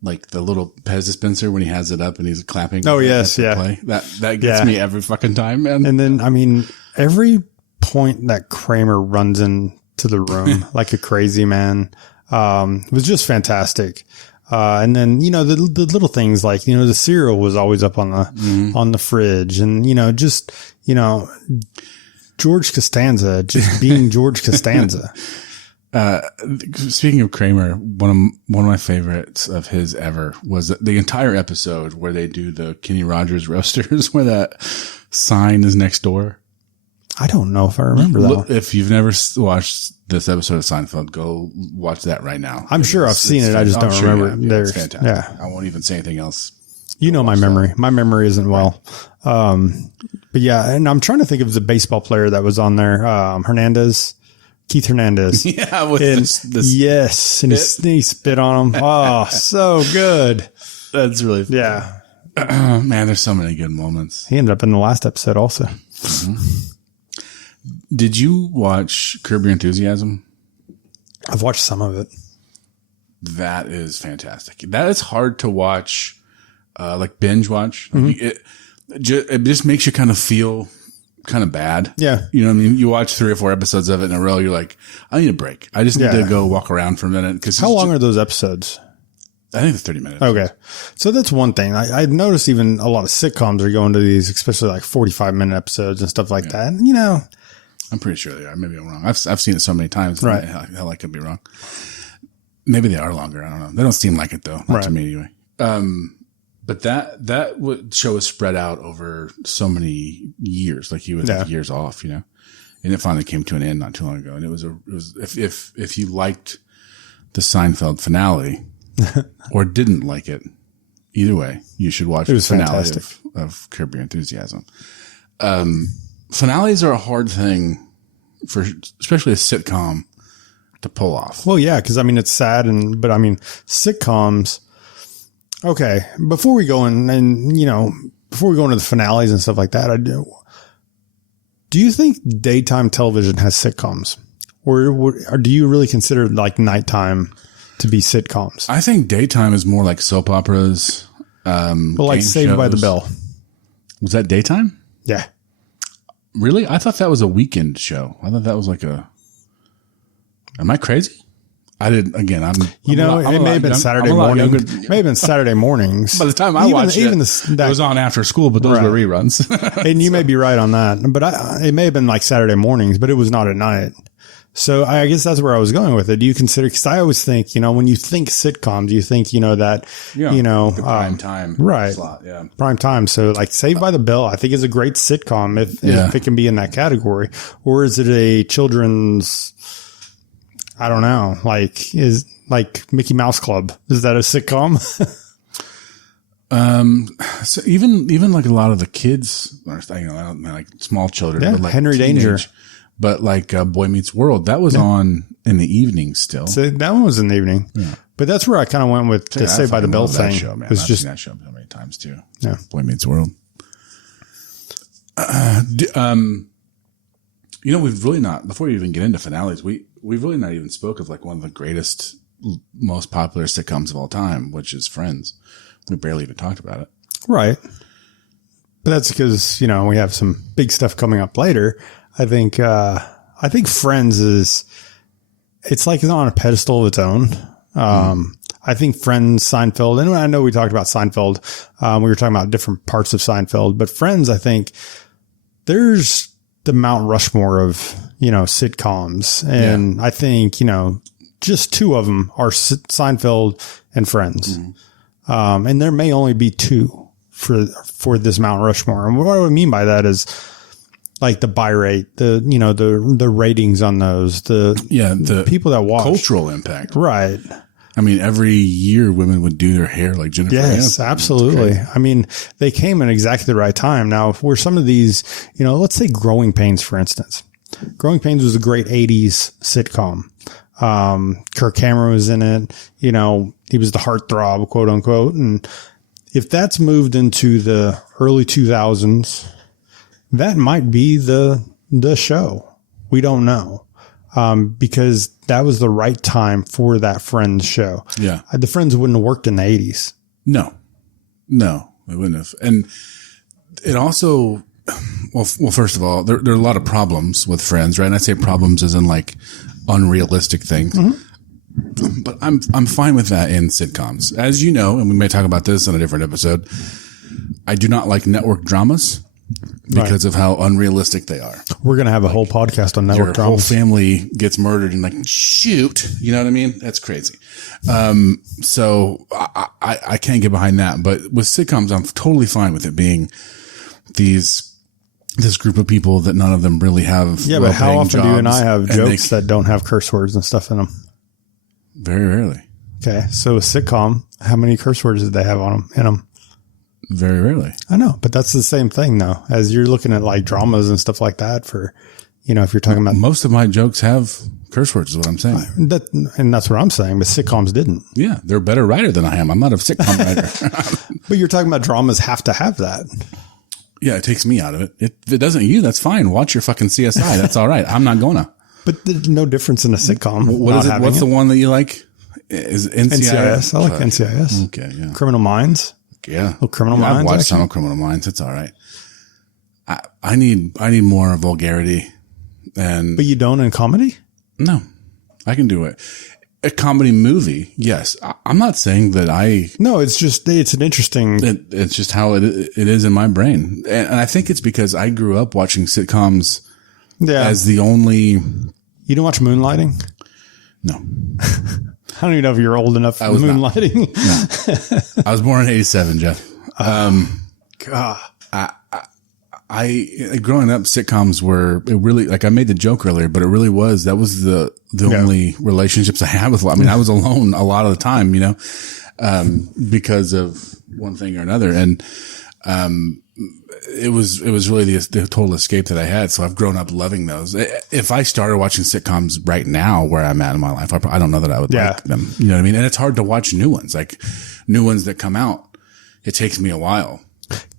Like the little Pez dispenser when he has it up and he's clapping. Oh yes, yeah. Play. That gets me every fucking time, man. And then, I mean, every point that Kramer runs into the room like a crazy man, was just fantastic. And then, you know, the little things like, you know, the cereal was always up on the fridge, and, you know, just, you know, George Costanza just being George Costanza. Speaking of Kramer, one of my favorites of his ever was the entire episode where they do the Kenny Rogers roasters, where that sign is next door. I don't know if I remember that one. If you've never watched this episode of Seinfeld, go watch that right now. I'm sure I've seen it. I just don't remember. It's fantastic. Yeah. I won't even say anything else. You know my memory. My memory isn't well. But yeah, and I'm trying to think of the baseball player that was on there. Keith Hernandez. Yeah. With yes. And he spit on him. Oh, so good. That's really funny. Yeah. Man, there's so many good moments. He ended up in the last episode also. Mm-hmm. Did you watch Curb Your Enthusiasm? I've watched some of it. That is fantastic. That is hard to watch, like binge watch. Mm-hmm. It just makes you kind of feel kind of bad. Yeah. You know what I mean? You watch 3 or 4 episodes of it in a row. You're like, I need a break. I just need to go walk around for a minute. How long are those episodes? I think it's 30 minutes. Okay. So that's one thing. I've noticed even a lot of sitcoms are going to these, especially like 45-minute episodes and stuff like that. And, you know, I'm pretty sure they are. Maybe I'm wrong. I've seen it so many times. Right. Hell, I could be wrong. Maybe they are longer. I don't know. They don't seem like it though. Not to me anyway. But that show was spread out over so many years. Like he was years off, you know, and it finally came to an end not too long ago. And it was if you liked the Seinfeld finale or didn't like it, either way, you should watch the finale of Curb Your Enthusiasm. Finales are a hard thing for, especially a sitcom, to pull off. Well, yeah, because I mean it's sad, but I mean sitcoms. Okay, before we go into the finales and stuff like that, do you think daytime television has sitcoms, or do you really consider like nighttime to be sitcoms? I think daytime is more like soap operas. Like Saved by the Bell. Was that daytime? Yeah. Really? I thought that was a weekend show. I thought that was like am I crazy? I didn't, again, it may have been Saturday morning. May have been Saturday mornings. By the time I watched it, it was on after school, but those were reruns. And you may be right on that, but it may have been like Saturday mornings, but it was not at night. So I guess that's where I was going with it. Do you consider, because I always think, when you think sitcoms, you think, the prime time slot. Yeah. Prime time. So like Saved by the Bell, I think is a great sitcom if it can be in that category. Or is it a children's, I don't know, is like Mickey Mouse Club? Is that a sitcom? So even like a lot of the kids, like small children, but like Henry Danger. But like Boy Meets World, that was on in the evening still. So that one was in the evening. Yeah. But that's where I kind of went with the Saved by the Bell thing. Show, man. I've seen that show so many times too. Yeah. Boy Meets World. We've really not, before we even get into finales, we've really not even spoke of like one of the greatest, most popular sitcoms of all time, which is Friends. We barely even talked about it. Right. But that's because, we have some big stuff coming up later. I think Friends it's like it's on a pedestal of its own. I think Friends, Seinfeld, and I know we talked about Seinfeld. We were talking about different parts of Seinfeld, but Friends, I think there's the Mount Rushmore of, sitcoms. And I think, just 2 of them are Seinfeld and Friends. And there may only be 2 for this Mount Rushmore. And what I mean by that is like the buy rate, the ratings on those, the people that watch, cultural impact. Right. I mean, every year women would do their hair like Jennifer. Yes, absolutely. I mean, they came in exactly the right time. Now, for some of these, let's say Growing Pains, for instance. Growing Pains was a great 80s sitcom. Kirk Cameron was in it. He was the heartthrob, quote unquote. And if that's moved into the early 2000s, that might be the show. We don't know. Because that was the right time for that Friends show. Yeah. The Friends wouldn't have worked in the 80s. No, they wouldn't have. And it also, well, first of all, there are a lot of problems with Friends, right? And I say problems as in like unrealistic things. Mm-hmm. But I'm fine with that in sitcoms. As you know, and we may talk about this in a different episode, I do not like network dramas. Because of how unrealistic they are. We're going to have a whole podcast on network dramas. Your whole family gets murdered and like, shoot, you know what I mean? That's crazy. So I can't get behind that. But with sitcoms, I'm totally fine with it being this group of people that none of them really have. Yeah, but how often do you and I have jokes that don't have curse words and stuff in them? Very rarely. Okay. So a sitcom, how many curse words did they have in them? Very rarely. I know, but that's the same thing though, as you're looking at like dramas and stuff like that for, if you're talking about. Most of my jokes have curse words is what I'm saying. And that's what I'm saying, but sitcoms didn't. Yeah. They're a better writer than I am. I'm not a sitcom writer. But you're talking about dramas have to have that. Yeah. It takes me out of it. If it doesn't you, that's fine. Watch your fucking CSI. That's all right. I'm not gonna. But there's no difference in a sitcom. What is it? What's the one that you like? Is NCIS? I like NCIS. Okay. Yeah. Criminal Minds. Yeah. Criminal Minds. I've watched some of Criminal Minds. It's all right. I need more vulgarity. But you don't in comedy? No, I can do it. A comedy movie. Yes. I'm not saying that no, it's an interesting. It's just how it is in my brain. And I think it's because I grew up watching sitcoms as the only. You don't watch Moonlighting? No. I don't even know if you're old enough for Moonlighting. No. I was born in 87, Jeff. God. I growing up, sitcoms were really like I made the joke earlier, but it really was the only relationships I had with. I mean, I was alone a lot of the time, because of one thing or another, and it was really the total escape that I had. So I've grown up loving those. If I started watching sitcoms right now, where I'm at in my life, I don't know that I would like them. You know what I mean? And it's hard to watch new ones, like new ones that come out. It takes me a while.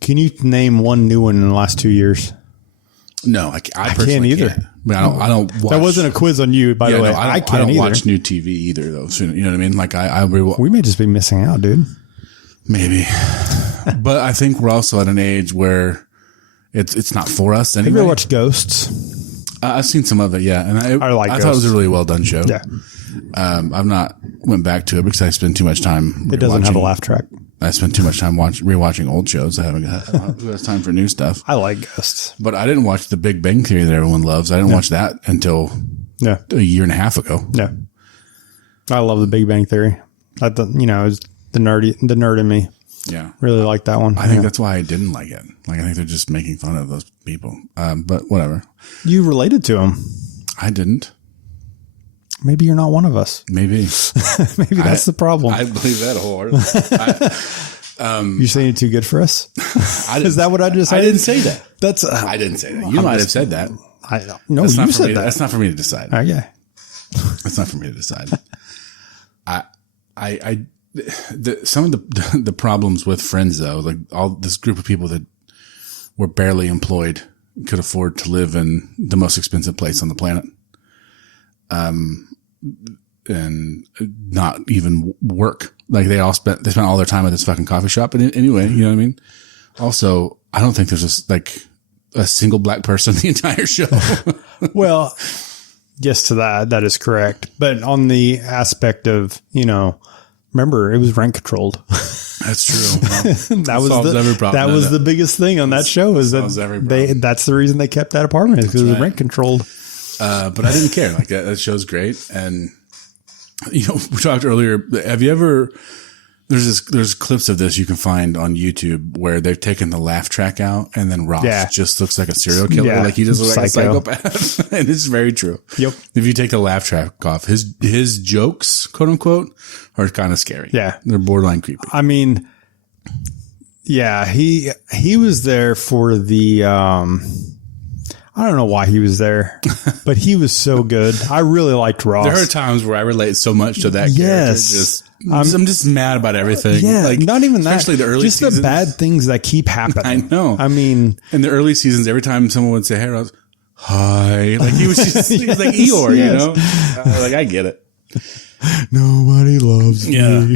Can you name one new one in the last 2 years? No, I can't either. Can't. I don't watch. That wasn't a quiz on you, by the way. No, I don't watch new TV either, though. So, you know what I mean? Like we may just be missing out, dude. Maybe. But I think we're also at an age where it's not for us anyway. Have you ever watched Ghosts? I've seen some of it, yeah. And I thought it was a really well done show. Yeah. I've not went back to it because I spend too much time. It doesn't have a laugh track. I spend too much time rewatching old shows. I haven't got who has time for new stuff. I like Ghosts. But I didn't watch The Big Bang Theory that everyone loves. I didn't watch that until a year and a half ago. Yeah. I love The Big Bang Theory. I thought, it's the nerd in me. Yeah. Really like that one. I think that's why I didn't like it. Like, I think they're just making fun of those people. But whatever. You related to them. I didn't. Maybe you're not one of us. Maybe. Maybe that's the problem. I believe that wholeheartedly. You're saying you're too good for us? Is that what I just said? I didn't say that. I didn't say that. You might have said that. No, you said that. That's not for me to decide. Okay. That's not for me to decide. Some of the problems with Friends, though, like all this group of people that were barely employed could afford to live in the most expensive place on the planet. And not even work. Like they spent all their time at this fucking coffee shop. And anyway, you know what I mean? Also, I don't think there's just like a single black person in the entire show. Well, yes, to that is correct. But on the aspect of, remember, it was rent controlled. That's true. That was the biggest thing on that show is that's the reason they kept that apartment because it was rent controlled. But I didn't care. Like that show's great. And, we talked earlier. Have you ever There's clips of this you can find on YouTube where they've taken the laugh track out, and then Ross just looks like a serial killer. Yeah. Like he just looks like a psychopath. And it's very true. Yep. If you take the laugh track off, his jokes, quote unquote, are kind of scary. Yeah. They're borderline creepy. I mean, yeah, he was there for the, I don't know why he was there, but he was so good. I really liked Ross. There are times where I relate so much to that character. I'm just mad about everything. Yeah, like, not even that. Especially the early seasons. The bad things that keep happening. I know. I mean, in the early seasons, every time someone would say, "Hey, Ross," hi, like he was just he was like Eeyore, you know. Like I get it. Nobody loves me.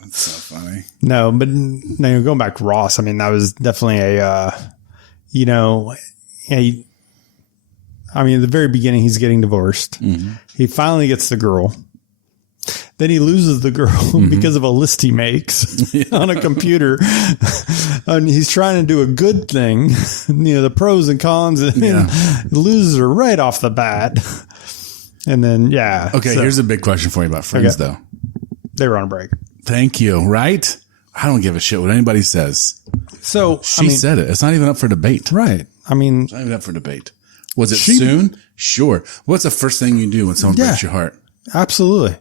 That's so funny. No, but no, going back to Ross, I mean, that was definitely I mean, at the very beginning, he's getting divorced. Mm-hmm. He finally gets the girl. Then he loses the girl because of a list he makes on a computer. And he's trying to do a good thing, the pros and cons, and loses her right off the bat. And then, Okay, here's a big question for you about Friends, though. They were on a break. Thank you, right? I don't give a shit what anybody says. So she said it. It's not even up for debate. Right. I mean, it's not even up for debate. Was it soon? Sure. What's the first thing you do when someone breaks your heart? Absolutely.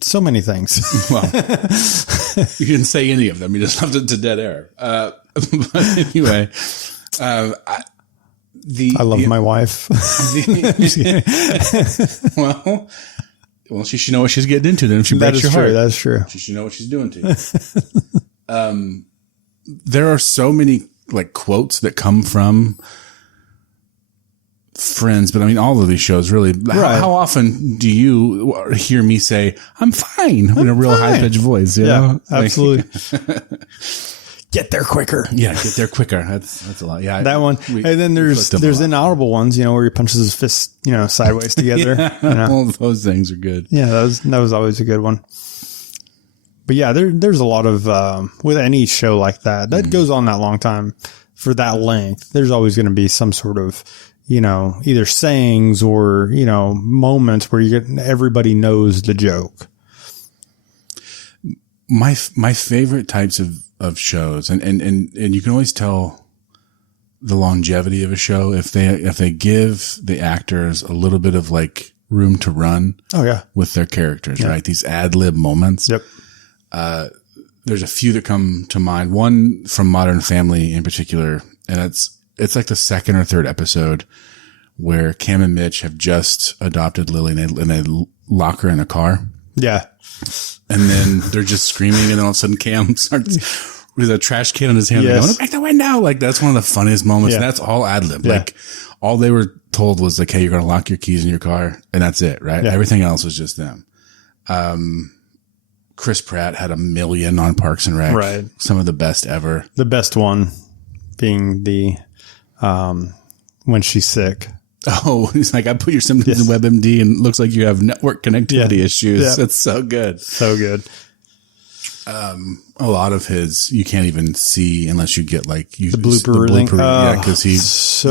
So many things. Well, you didn't say any of them. You just left it to dead air. But anyway, I love my wife. Well, she should know what she's getting into. Then if she breaks your heart, that's true. She should know what she's doing to you. There are so many like quotes that come from Friends, but I mean, all of these shows really. Right. How often do you hear me say, "I'm fine" in a real high pitched voice? You know? Absolutely. Get there quicker. Yeah, get there quicker. That's a lot. Yeah, that one. And then there's inaudible ones, where he punches his fists, sideways together. All those things are good. Yeah, that was always a good one. But yeah, there's a lot of with any show like that goes on that long time for that length. There's always going to be some sort of either sayings or moments where everybody knows the joke. My favorite types of shows, and you can always tell the longevity of a show if they give the actors a little bit of like room to run. Oh yeah, with their characters, right? These ad lib moments. Yep. There's a few that come to mind. One from Modern Family in particular, and it's like the second or third episode where Cam and Mitch have just adopted Lily and they lock her in a car. Yeah. And then they're just screaming, and then all of a sudden Cam starts with a trash can in his hand. Yes. Going, break the window. Like, that's one of the funniest moments. And that's all ad lib. Yeah. Like, all they were told was like, hey, you're going to lock your keys in your car. And that's it, right? Yeah. Everything else was just them. Chris Pratt had 1 million on Parks and Rec. Right. Some of the best ever. The best one being the, when she's sick. Oh, he's like, I put your symptoms in WebMD and it looks like you have network connectivity issues. Yeah. That's so good. So good. A lot of his, you can't even see unless you get like the blooper. Yeah. Cause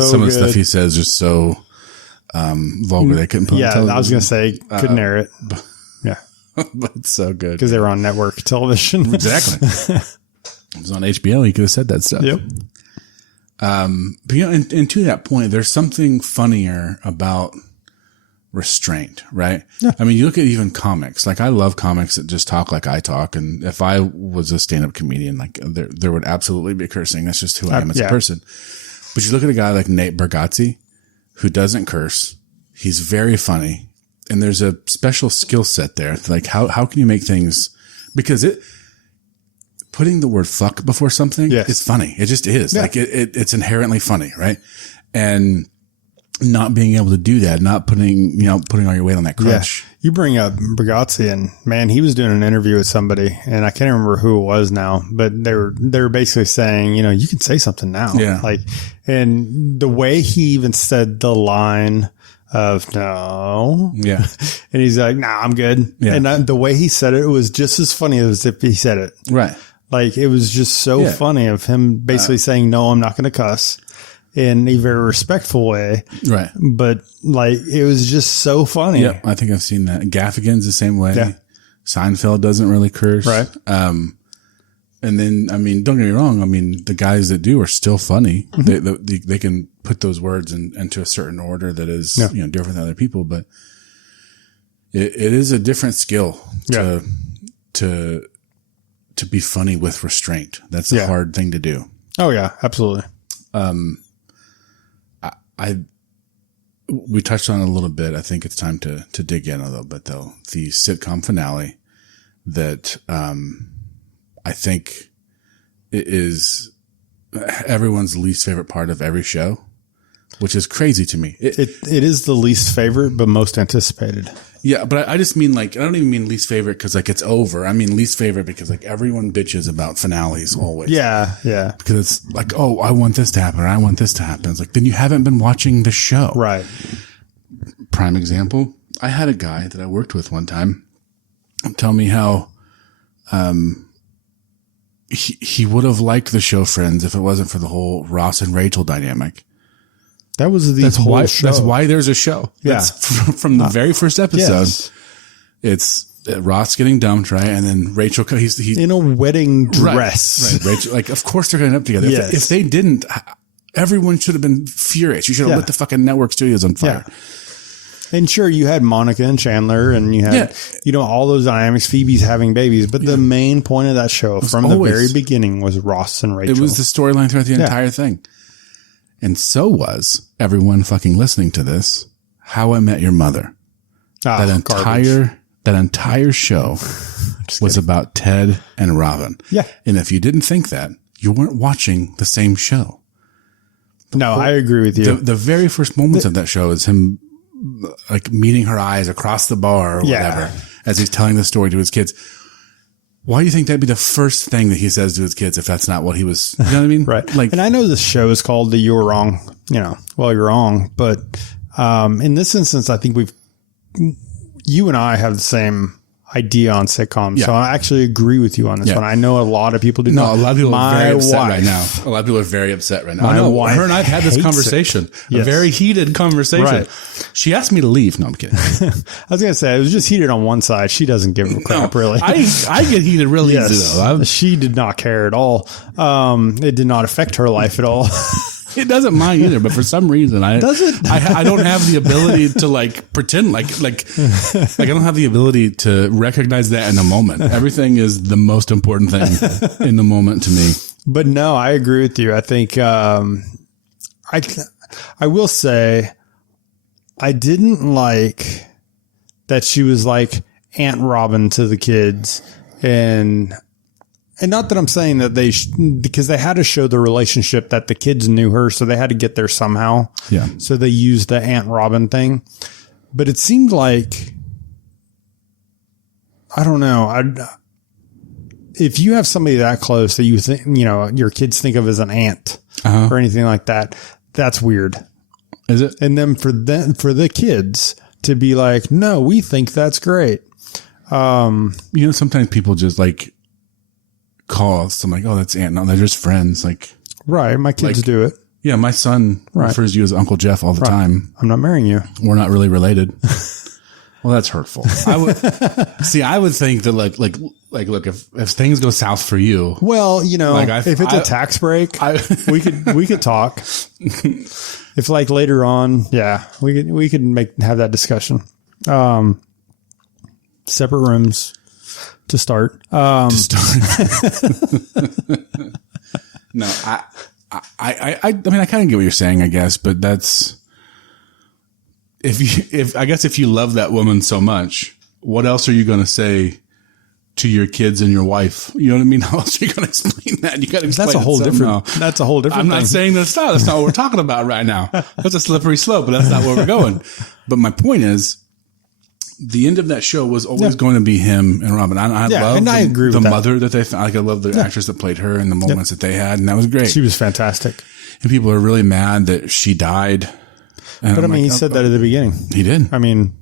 some of the stuff he says is so, vulgar. They couldn't put on television. I was going to say, couldn't air it. Yeah. But it's so good. Cause they were on network television. Exactly. It was on HBO. He could have said that stuff. Yep. But and to that point, there's something funnier about restraint, right? Yeah. I mean, you look at even comics. Like, I love comics that just talk like I talk. And if I was a stand-up comedian, like there would absolutely be cursing. That's just who I am as a person. But you look at a guy like Nate Bargatze, who doesn't curse. He's very funny. And there's a special skill set there. Like, how can you make things, because putting the word fuck before something is funny. It just is. Yeah. Like it's inherently funny, right? And not being able to do that, not putting all your weight on that crutch. Yeah. You bring up Bargatze, and man, he was doing an interview with somebody, and I can't remember who it was now, but they were basically saying, you can say something now. Yeah. Like, and the way he even said the line of no. Yeah. And he's like, nah, I'm good. Yeah. And the way he said it was just as funny as if he said it. Right. Like, it was just so funny of him basically saying, no, I'm not going to cuss, in a very respectful way. Right. But like, it was just so funny. Yeah. I think I've seen that. Gaffigan's the same way. Yeah. Seinfeld doesn't really curse. Right. And then, I mean, don't get me wrong. I mean, the guys that do are still funny. Mm-hmm. They can put those words into a certain order that is, different than other people, but it is a different skill to be funny with restraint. That's a hard thing to do. Oh yeah, absolutely. We touched on it a little bit. I think it's time to dig in a little bit though. The sitcom finale that, I think it is everyone's least favorite part of every show, which is crazy to me. It is the least favorite, but most anticipated. Yeah, but I just mean I don't even mean least favorite because it's over. I mean least favorite because everyone bitches about finales always. Yeah, yeah. Because it's like, oh, I want this to happen or I want this to happen. It's like, then you haven't been watching the show. Right. Prime example, I had a guy that I worked with one time tell me how he would have liked the show Friends if it wasn't for the whole Ross and Rachel dynamic. That was the whole show. That's why there's a show. Yeah. That's from the very first episode. Yes. It's Ross getting dumped, right? And then Rachel, he's in a wedding dress. Right. Rachel, of course they're going to end up together. Yes. If they didn't, everyone should have been furious. You should have lit the fucking network studios on fire. Yeah. And sure, you had Monica and Chandler and you had, all those dynamics, Phoebe's having babies. But the main point of that show from the very beginning was Ross and Rachel. It was the storyline throughout the entire thing. And so was everyone fucking listening to this. How I Met Your Mother. That entire show was about Ted and Robin. Yeah. And if you didn't think that, you weren't watching the same show. I agree with you. The very first moments of that show is him meeting her eyes across the bar or whatever as he's telling the story to his kids. Why do you think that'd be the first thing that he says to his kids if that's not what he was, you know what I mean? Right. And I know this show is called the You Were Wrong, you're wrong. But in this instance, I think you and I have the same idea on sitcoms. Yeah. So I actually agree with you on this one. I know a lot of people do not. A lot of people are very upset right now. A lot of people are very upset right now. My wife her and I've had this conversation, a very heated conversation. Right. She asked me to leave. No, I'm kidding. I was going to say, it was just heated on one side. She doesn't give a crap, really. I get heated really easy, though. She did not care at all. It did not affect her life at all. It doesn't mine either, but for some reason I don't have the ability to pretend like I don't have the ability to recognize that in a moment. Everything is the most important thing in the moment to me. But no, I agree with you. I think I will say I didn't like that she was like Aunt Robin to the kids and not that I'm saying that because they had to show the relationship that the kids knew her, so they had to get there somehow. Yeah. So they used the Aunt Robin thing, but it seemed like, I don't know. If you have somebody that close that you think, your kids think of as an aunt or anything like that, that's weird. Is it? And then for the kids to be like, no, we think that's great. Sometimes people just call something oh, that's Aunt. No, they're just friends. Right. My kids do it. Yeah. My son refers to you as Uncle Jeff all the time. I'm not marrying you. We're not really related. Well, that's hurtful. I would think that look, if things go south for you. Well, if it's a tax break, we could talk. If later on, we could have that discussion. Separate rooms. To start. No, I mean, I kind of get what you're saying, I guess, but that's if you love that woman so much, what else are you going to say to your kids and your wife? You know what I mean? How else are you going to explain that? You got to explain that's a whole different I'm not saying that's not what we're talking about right now. That's a slippery slope, but that's not where we're going. But my point is, the end of that show was always going to be him and Robin. I love I agree with the mother that they found. I love the actress that played her and the moments that they had, and that was great. She was fantastic. And people are really mad that she died. But he said that at the beginning. He did. I mean,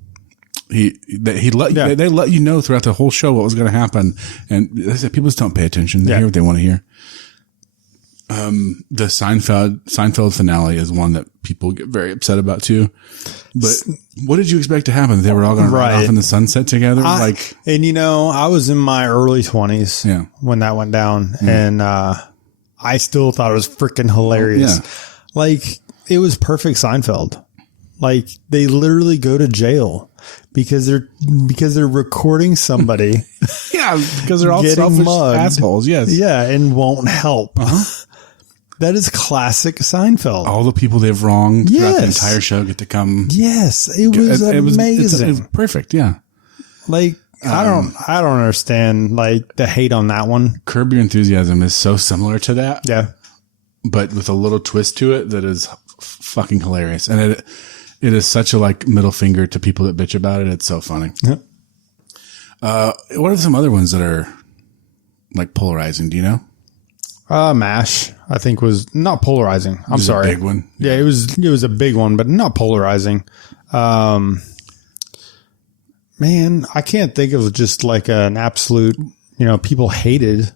they let you know throughout the whole show what was going to happen, and they said people just don't pay attention. They hear what they want to hear. The Seinfeld finale is one that people get very upset about too. But what did you expect to happen? They were all going to ride off in the sunset together? I was in my early 20s when that went down, and I still thought it was freaking hilarious. Yeah. Like, it was perfect Seinfeld. Like, they literally go to jail because they're recording somebody. Yeah, because they're all selfish assholes. Yes. Yeah, and won't help. Uh-huh. That is classic Seinfeld. All the people they've wronged throughout the entire show get to come. Yes, it was amazing. It was perfect. Yeah. Like, I don't understand like the hate on that one. Curb Your Enthusiasm is so similar to that. Yeah. But with a little twist to it that is fucking hilarious. And it is such a like middle finger to people that bitch about it. It's so funny. Yep. What are some other ones that are like polarizing? Do you know? MASH, I think, was not polarizing. I'm sorry. A big one. Yeah, it was a big one, but not polarizing. Man, I can't think of just like an absolute, people hated.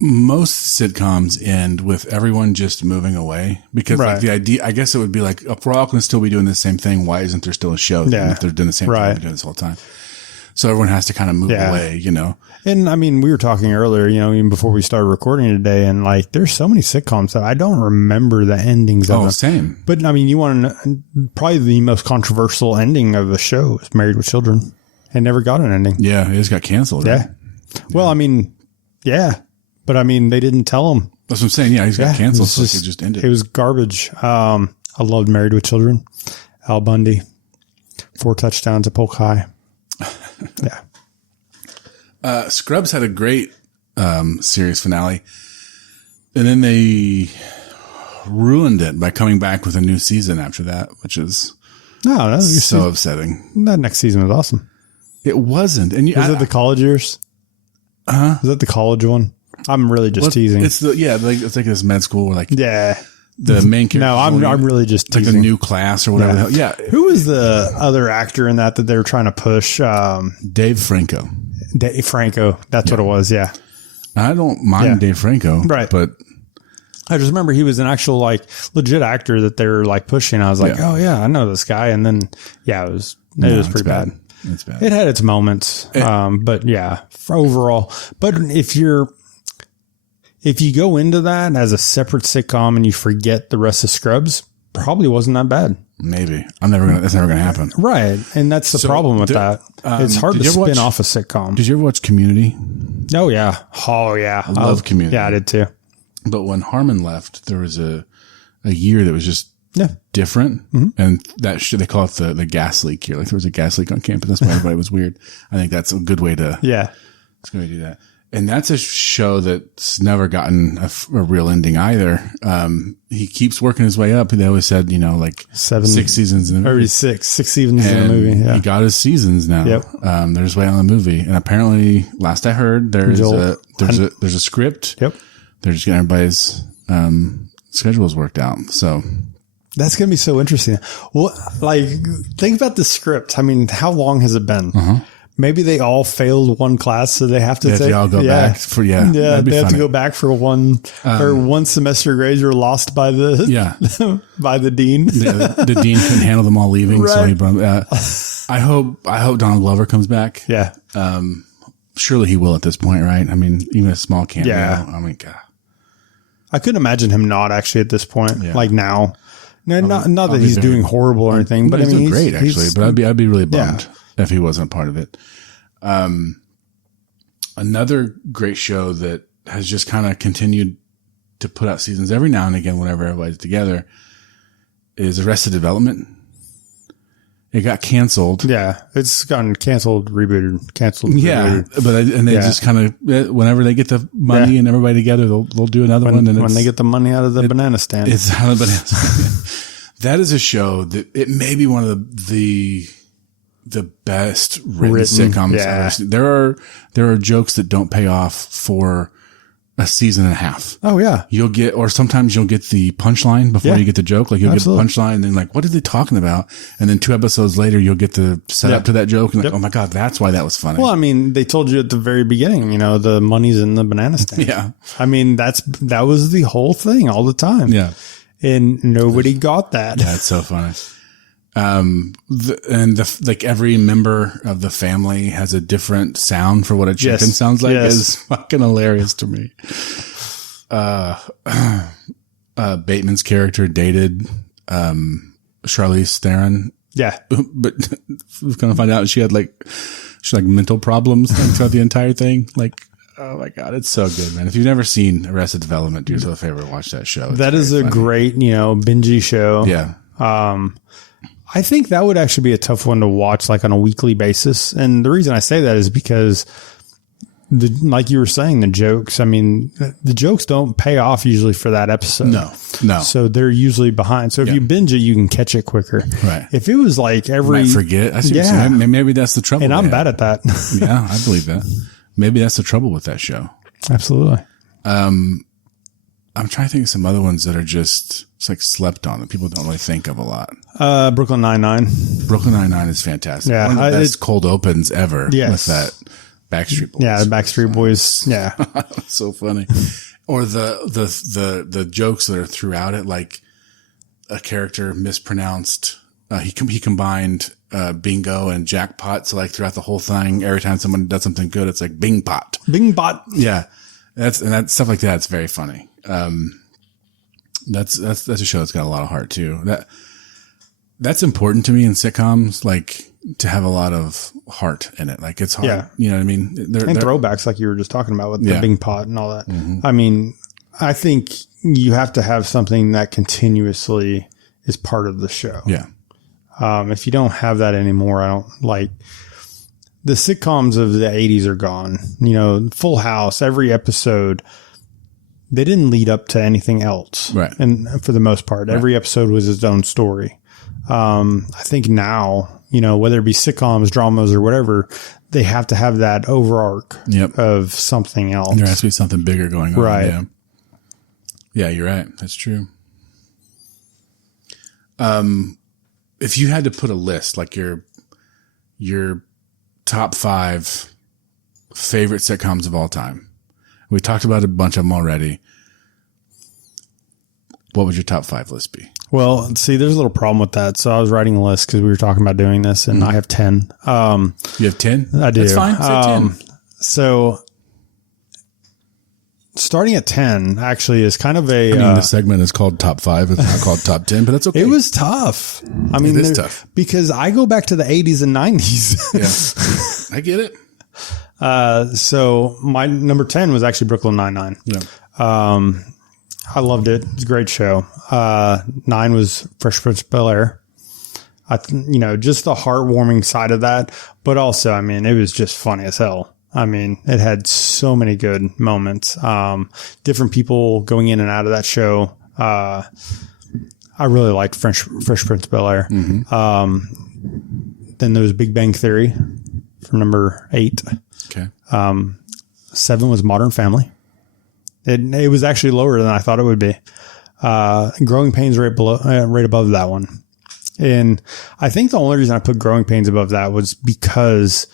Most sitcoms end with everyone just moving away because like the idea, I guess it would be like, if we're all going to still be doing the same thing, why isn't there still a show? Yeah. If they're doing the same thing they're doing this whole time. So everyone has to kind of move away, And I mean, we were talking earlier, even before we started recording today, and like, there's so many sitcoms that I don't remember the endings of them. Same. But I mean, you want to know, probably the most controversial ending of the show is Married with Children. It never got an ending. Yeah, it just got canceled. Right? Yeah. Well, I mean, but I mean, they didn't tell him. That's what I'm saying. Yeah, he's got canceled, so it just ended. It was garbage. I loved Married with Children. Al Bundy, 4 touchdowns at Polk High. Yeah. Scrubs had a great series finale, and then they ruined it by coming back with a new season after that, which is so upsetting. That next season was awesome. It wasn't. And was it the college years? Was that the college one? I'm really just teasing. It's it's like this med school where like the main character. No, I'm really just teasing. Like a new class or whatever. Yeah. Who was the other actor in that they were trying to push? Dave Franco. Dave Franco. That's what it was. Yeah. I don't mind Dave Franco. Right. But I just remember he was an actual like legit actor that they were like pushing. I was like, oh yeah, I know this guy. And then, it was pretty bad. It's bad. It had its moments. But yeah, overall, but if you go into that as a separate sitcom and you forget the rest of Scrubs, probably wasn't that bad. Maybe. That's never going to happen. Right. And that's the problem with that. It's hard to spin off a sitcom. Did you ever watch Community? Oh, yeah. Oh, yeah. I love Community. Yeah, I did too. But when Harmon left, there was a year that was just different. Mm-hmm. And that they call it the gas leak year. Like there was a gas leak on campus. That's why everybody was weird. I think that's a good way to, it's going to do that. And that's a show that's never gotten a real ending either. He keeps working his way up. They always said, like 6 seasons in the movie. Already 6 seasons in the movie. Yeah. He got his seasons now. Yep. They're just waiting on the movie. And apparently, last I heard, there's a script. Yep. They're just getting everybody's schedules worked out. So that's going to be so interesting. Well, like think about the script. I mean, how long has it been? Uh-huh. Maybe they all failed one class, so they have to they all go back for they have to go back for one semester grades were lost by the by the dean. The dean couldn't handle them all leaving, so he brought. I hope Donald Glover comes back. Yeah, surely he will at this point, right? I mean, even a small cameo. Yeah, I mean, God, I couldn't imagine him not actually at this point, like now. No, not that he's doing horrible or anything, but I mean, he's doing great actually. But I'd be really bummed if he wasn't a part of it. Another great show that has just kind of continued to put out seasons every now and again whenever everybody's together is Arrested Development. It got canceled. Yeah, it's gotten canceled, canceled. Yeah, rebooted. They just kind of whenever they get the money and everybody together, they'll do another one. And when they get the money out of the banana stand, it's out of the banana stand. That is a show that it may be one of the best written sitcoms I've ever seen. There are jokes that don't pay off for a season and a half. Oh yeah. Or sometimes you'll get the punchline before you get the joke. Like you'll Absolutely. Get the punchline and then like, what are they talking about? And then 2 episodes later, you'll get the setup to that joke. And like, oh my God, that's why that was funny. Well, I mean, they told you at the very beginning, the money's in the banana stand. Yeah. I mean, that was the whole thing all the time. Yeah. And nobody got that. Yeah. It's so funny. Like every member of the family has a different sound for what a chicken sounds like. Is fucking hilarious to me. Bateman's character dated, Charlize Theron. Yeah. But we're going to find out she had mental problems throughout the entire thing. Like, oh my God, it's so good, man. If you've never seen Arrested Development, do yourself a favor, watch that show. That is a great, bingey show. Yeah. I think that would actually be a tough one to watch like on a weekly basis. And the reason I say that is because like you were saying, the jokes, I mean, the jokes don't pay off usually for that episode. No. So they're usually behind. So if you binge it, you can catch it quicker. Right. If it was like I forget. I see what you're saying. Maybe that's the trouble. And I'm bad at that. Yeah, I believe that. Maybe that's the trouble with that show. Absolutely. I'm trying to think of some other ones that are just like slept on that people don't really think of a lot. Brooklyn Nine-Nine. Brooklyn Nine-Nine is fantastic. Yeah, one of the best cold opens ever. Yes. With that Backstreet Boys. Yeah, the Backstreet Boys. Yeah. So funny. Or the jokes that are throughout it, like a character mispronounced. He combined bingo and jackpot. So like throughout the whole thing, every time someone does something good, it's like bing pot. Bing pot. Yeah. That's stuff like that. It's very funny. That's a show that's got a lot of heart too. That's important to me in sitcoms, like to have a lot of heart in it. Like it's hard. Yeah. You know what I mean? They're throwbacks like you were just talking about with the bing pot and all that. Mm-hmm. I mean, I think you have to have something that continuously is part of the show. Yeah. If you don't have that anymore, I don't like the sitcoms of the 80s are gone. Full House, every episode, they didn't lead up to anything else. Right. And for the most part, every episode was its own story. I think now, whether it be sitcoms, dramas or whatever, they have to have that overarch of something else. There has to be something bigger going on. Right. Yeah. Yeah, you're right. That's true. If you had to put a list, like your top 5 favorite sitcoms of all time, we talked about a bunch of them already. What would your top 5 list be? Well, see, there's a little problem with that. So I was writing a list because we were talking about doing this, and I have 10. You have 10? I do. That's fine. Say 10. So starting at 10 actually is kind of the segment is called Top 5. It's not called Top 10, but that's okay. It was tough. I mean, it is tough because I go back to the 80s and 90s. Yeah, I get it. So my number 10 was actually Brooklyn Nine-Nine. Yeah. I loved it. It's a great show. 9 was Fresh Prince of Bel-Air. Just the heartwarming side of that, but also, I mean, it was just funny as hell. I mean, it had so many good moments. Different people going in and out of that show. I really liked Fresh Prince of Bel-Air. Mm-hmm. Then there was Big Bang Theory for number 8. Okay. 7 was Modern Family. It was actually lower than I thought it would be. Growing Pains right above that one. And I think the only reason I put Growing Pains above that was because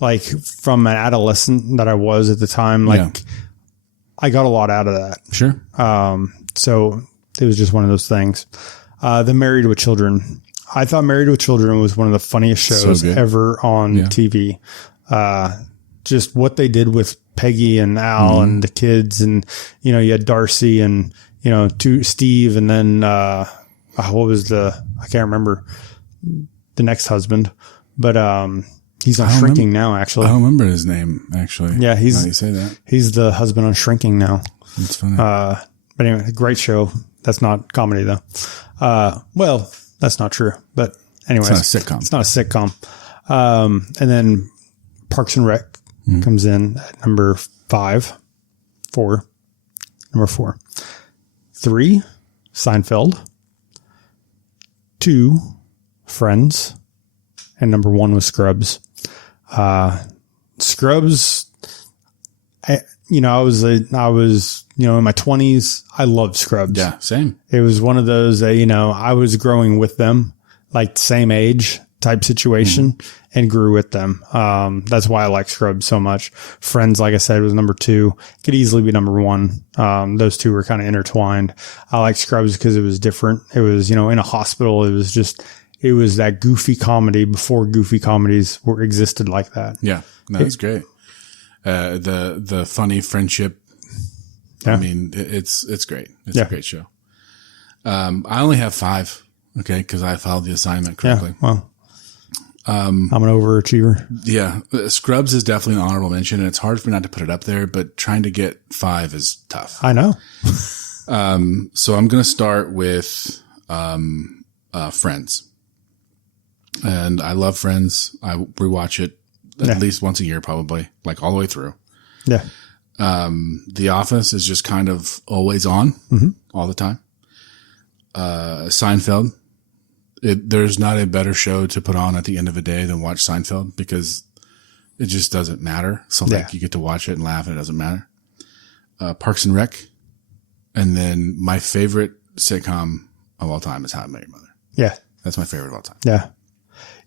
like from an adolescent that I was at the time, I got a lot out of that. Sure. So it was just one of those things. The Married with Children. I thought Married with Children was one of the funniest shows ever on TV. Just what they did with Peggy and Al and the kids, and you had Darcy and Steve, and then what was I can't remember the next husband, but he's on Shrinking now. Actually, I don't remember his name. Actually, yeah, now you say that. He's the husband on Shrinking now. That's funny. But anyway, great show. That's not comedy though. Well, that's not true. But anyway, it's not a sitcom. It's not a sitcom. And then Parks and Rec comes in at number 5, 4, number 4, 3, Seinfeld, 2, Friends, and number 1 was Scrubs. Scrubs, I was, in my 20s. I loved Scrubs. Yeah, same. It was one of those that, I was growing with them, like the same age type situation, and grew with them. That's why I like Scrubs so much. Friends, like I said, was number 2. Could easily be number 1. Those two were kind of intertwined. I like Scrubs because it was different. It was, in a hospital. It was that goofy comedy before goofy comedies existed like that. Yeah, no, it's great. The funny friendship. Yeah. I mean, it's great. It's a great show. I only have 5. Okay. Cause I followed the assignment correctly. Yeah, well, I'm an overachiever. Yeah. Scrubs is definitely an honorable mention, and it's hard for me not to put it up there, but trying to get 5 is tough. I know. So I'm going to start with, Friends. And I love Friends. I rewatch it at least once a year, probably, like all the way through. Yeah. The Office is just kind of always on all the time. Seinfeld. There's not a better show to put on at the end of a day than watch Seinfeld, because it just doesn't matter. So like you get to watch it and laugh and it doesn't matter. Parks and Rec. And then my favorite sitcom of all time is How I Met Your Mother. Yeah. That's my favorite of all time. Yeah.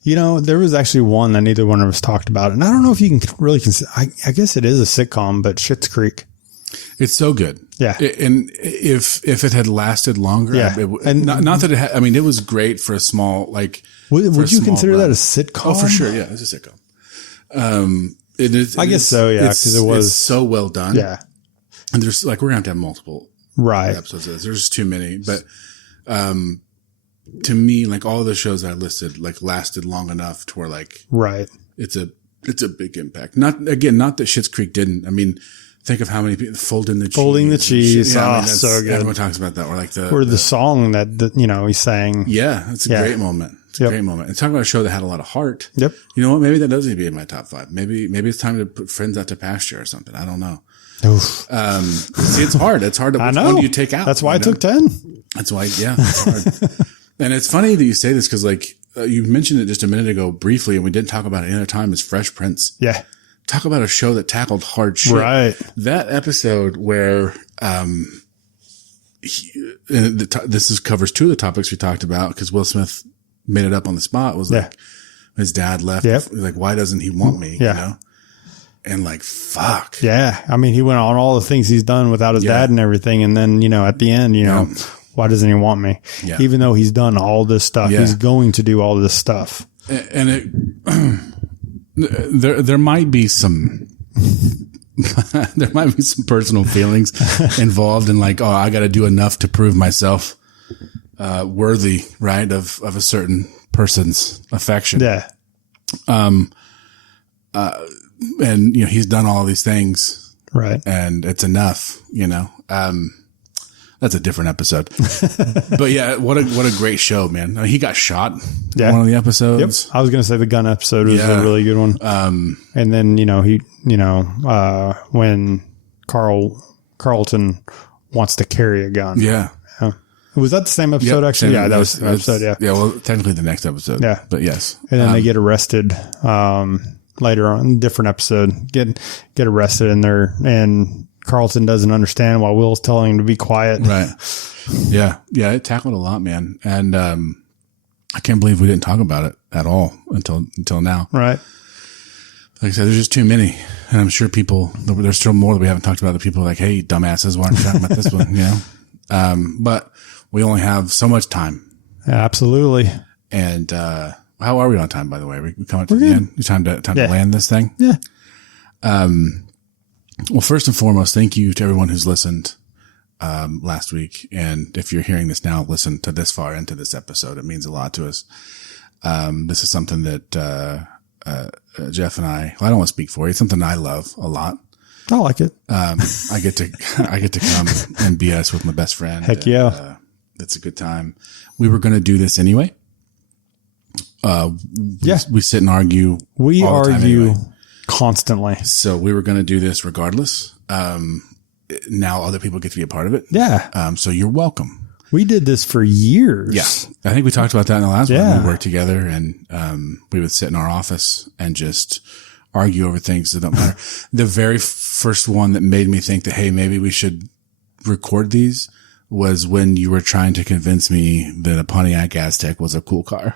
There was actually one that neither one of us talked about, and I don't know if you can really consider, I guess it is a sitcom, but Schitt's Creek. It's so good. Yeah. And if it had lasted longer, and not that it had, I mean, it was great for a small, like, would you consider that a sitcom? Oh, for sure. Yeah. It's a sitcom. I guess so. Yeah. Cause it's so well done. Yeah. And there's like, we're going to have multiple episodes of this. There's too many, but, to me, like all the shows I listed, like lasted long enough to where like, it's a big impact. Not that Schitt's Creek didn't. I mean, think of how many people folding the cheese. Yeah, I mean, so good. Everyone talks about that. Or like the song that he sang. Yeah. It's a great moment. It's a great moment. And talking about a show that had a lot of heart. Yep. You know what? Maybe that does need to be in my top 5. Maybe it's time to put Friends out to pasture or something. I don't know. Oof. See, it's hard. It's hard to, which one do you take out? That's why I took 10. That's why, it's hard. And it's funny that you say this because, like, you mentioned it just a minute ago briefly, and we didn't talk about it any other time, is Fresh Prince. Yeah. Talk about a show that tackled hard shit. Right. That episode where this covers 2 of the topics we talked about, because Will Smith made it up on the spot, was like his dad left. Yep. Like, why doesn't he want me? Yeah. You know? And like, fuck. Yeah. I mean, he went on all the things he's done without his dad and everything. And then, at the end, why doesn't he want me? Yeah. Even though he's done all this stuff, he's going to do all this stuff. And there might be some, there might be some personal feelings involved in like, I got to do enough to prove myself, worthy, right? Of a certain person's affection. Yeah. And he's done all these things. Right. And it's enough, that's a different episode. But yeah, what a great show, man. He got shot in one of the episodes. Yep. I was going to say the gun episode was a really good one. And then, when Carlton wants to carry a gun. Yeah. Was that the same episode actually? Yeah, that was the episode. Yeah. Yeah. Well, technically the next episode. Yeah. But yes. And then they get arrested, later on, different episode, get arrested and Carlton doesn't understand while Will's telling him to be quiet. Right. Yeah. Yeah. It tackled a lot, man. And, I can't believe we didn't talk about it at all until now. Right. Like I said, there's just too many. And I'm sure there's still more that we haven't talked about. The people are like, hey, dumbasses, why aren't you talking about this one? But we only have so much time. Absolutely. And, how are we on time, by the way? We coming to the end? It's time to land this thing? Yeah. Well, first and foremost, thank you to everyone who's listened last week. And if you're hearing this now, listen to this far into this episode. It means a lot to us. This is something that Jeff and I don't want to speak for you. It's something I love a lot. I like it. I get to come and BS with my best friend. Heck yeah. It's a good time. We were going to do this anyway. We sit and argue. We all the time argue anyway. Constantly. So we were going to do this regardless. Now other people get to be a part of it. Yeah. So you're welcome. We did this for years. Yeah. I think we talked about that in the last one. We worked together and, we would sit in our office and just argue over things that don't matter. The very first one that made me think that, hey, maybe we should record these was when you were trying to convince me that a Pontiac Aztek was a cool car.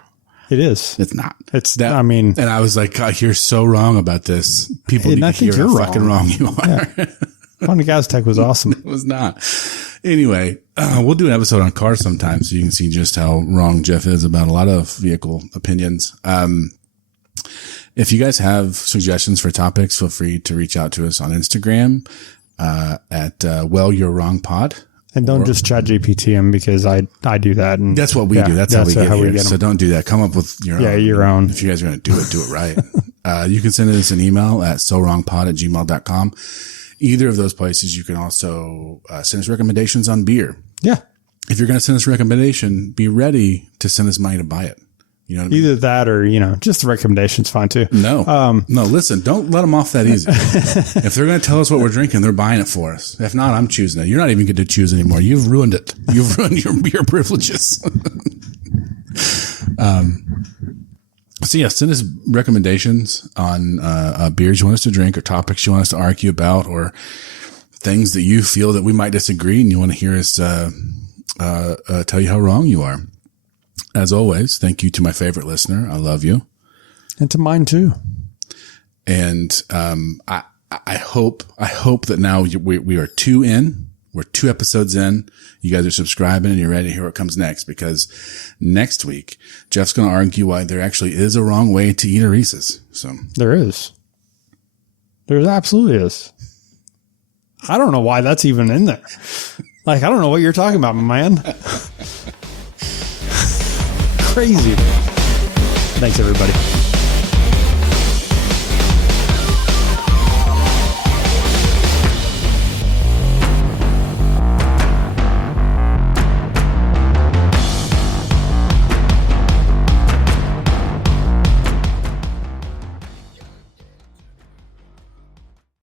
It is. It's not. It's that. I mean, and I was like, God, you're so wrong about this. People need to hear how fucking wrong you are. Yeah. Pontiac Aztek was awesome. It was not. Anyway, we'll do an episode on cars sometime so you can see just how wrong Jeff is about a lot of vehicle opinions. If you guys have suggestions for topics, feel free to reach out to us on Instagram at Well You're Wrong Pod. And don't just chat GPT him because I do that. And that's what we do. That's how we get here. So don't do that. Come up with your own. Yeah, your own. If you guys are going to do it right. You can send us an email at sowrongpod@gmail.com. Either of those places. You can also send us recommendations on beer. Yeah. If you're going to send us a recommendation, be ready to send us money to buy it. You know what I mean? Either that or, just the recommendation's fine too. No, listen, don't let them off that easy. If they're going to tell us what we're drinking, they're buying it for us. If not, I'm choosing it. You're not even going to choose anymore. You've ruined it. You've ruined your beer privileges. So yeah, send us recommendations on, beers you want us to drink or topics you want us to argue about or things that you feel that we might disagree and you want to hear us, tell you how wrong you are. As always, thank you to my favorite listener. I love you. And to mine too. And, I hope that now we are 2 in. We're 2 episodes in. You guys are subscribing and you're ready to hear what comes next because next week, Jeff's going to argue why there actually is a wrong way to eat a Reese's. So there is. There absolutely is. I don't know why that's even in there. I don't know what you're talking about, my man. Crazy. Thanks, everybody.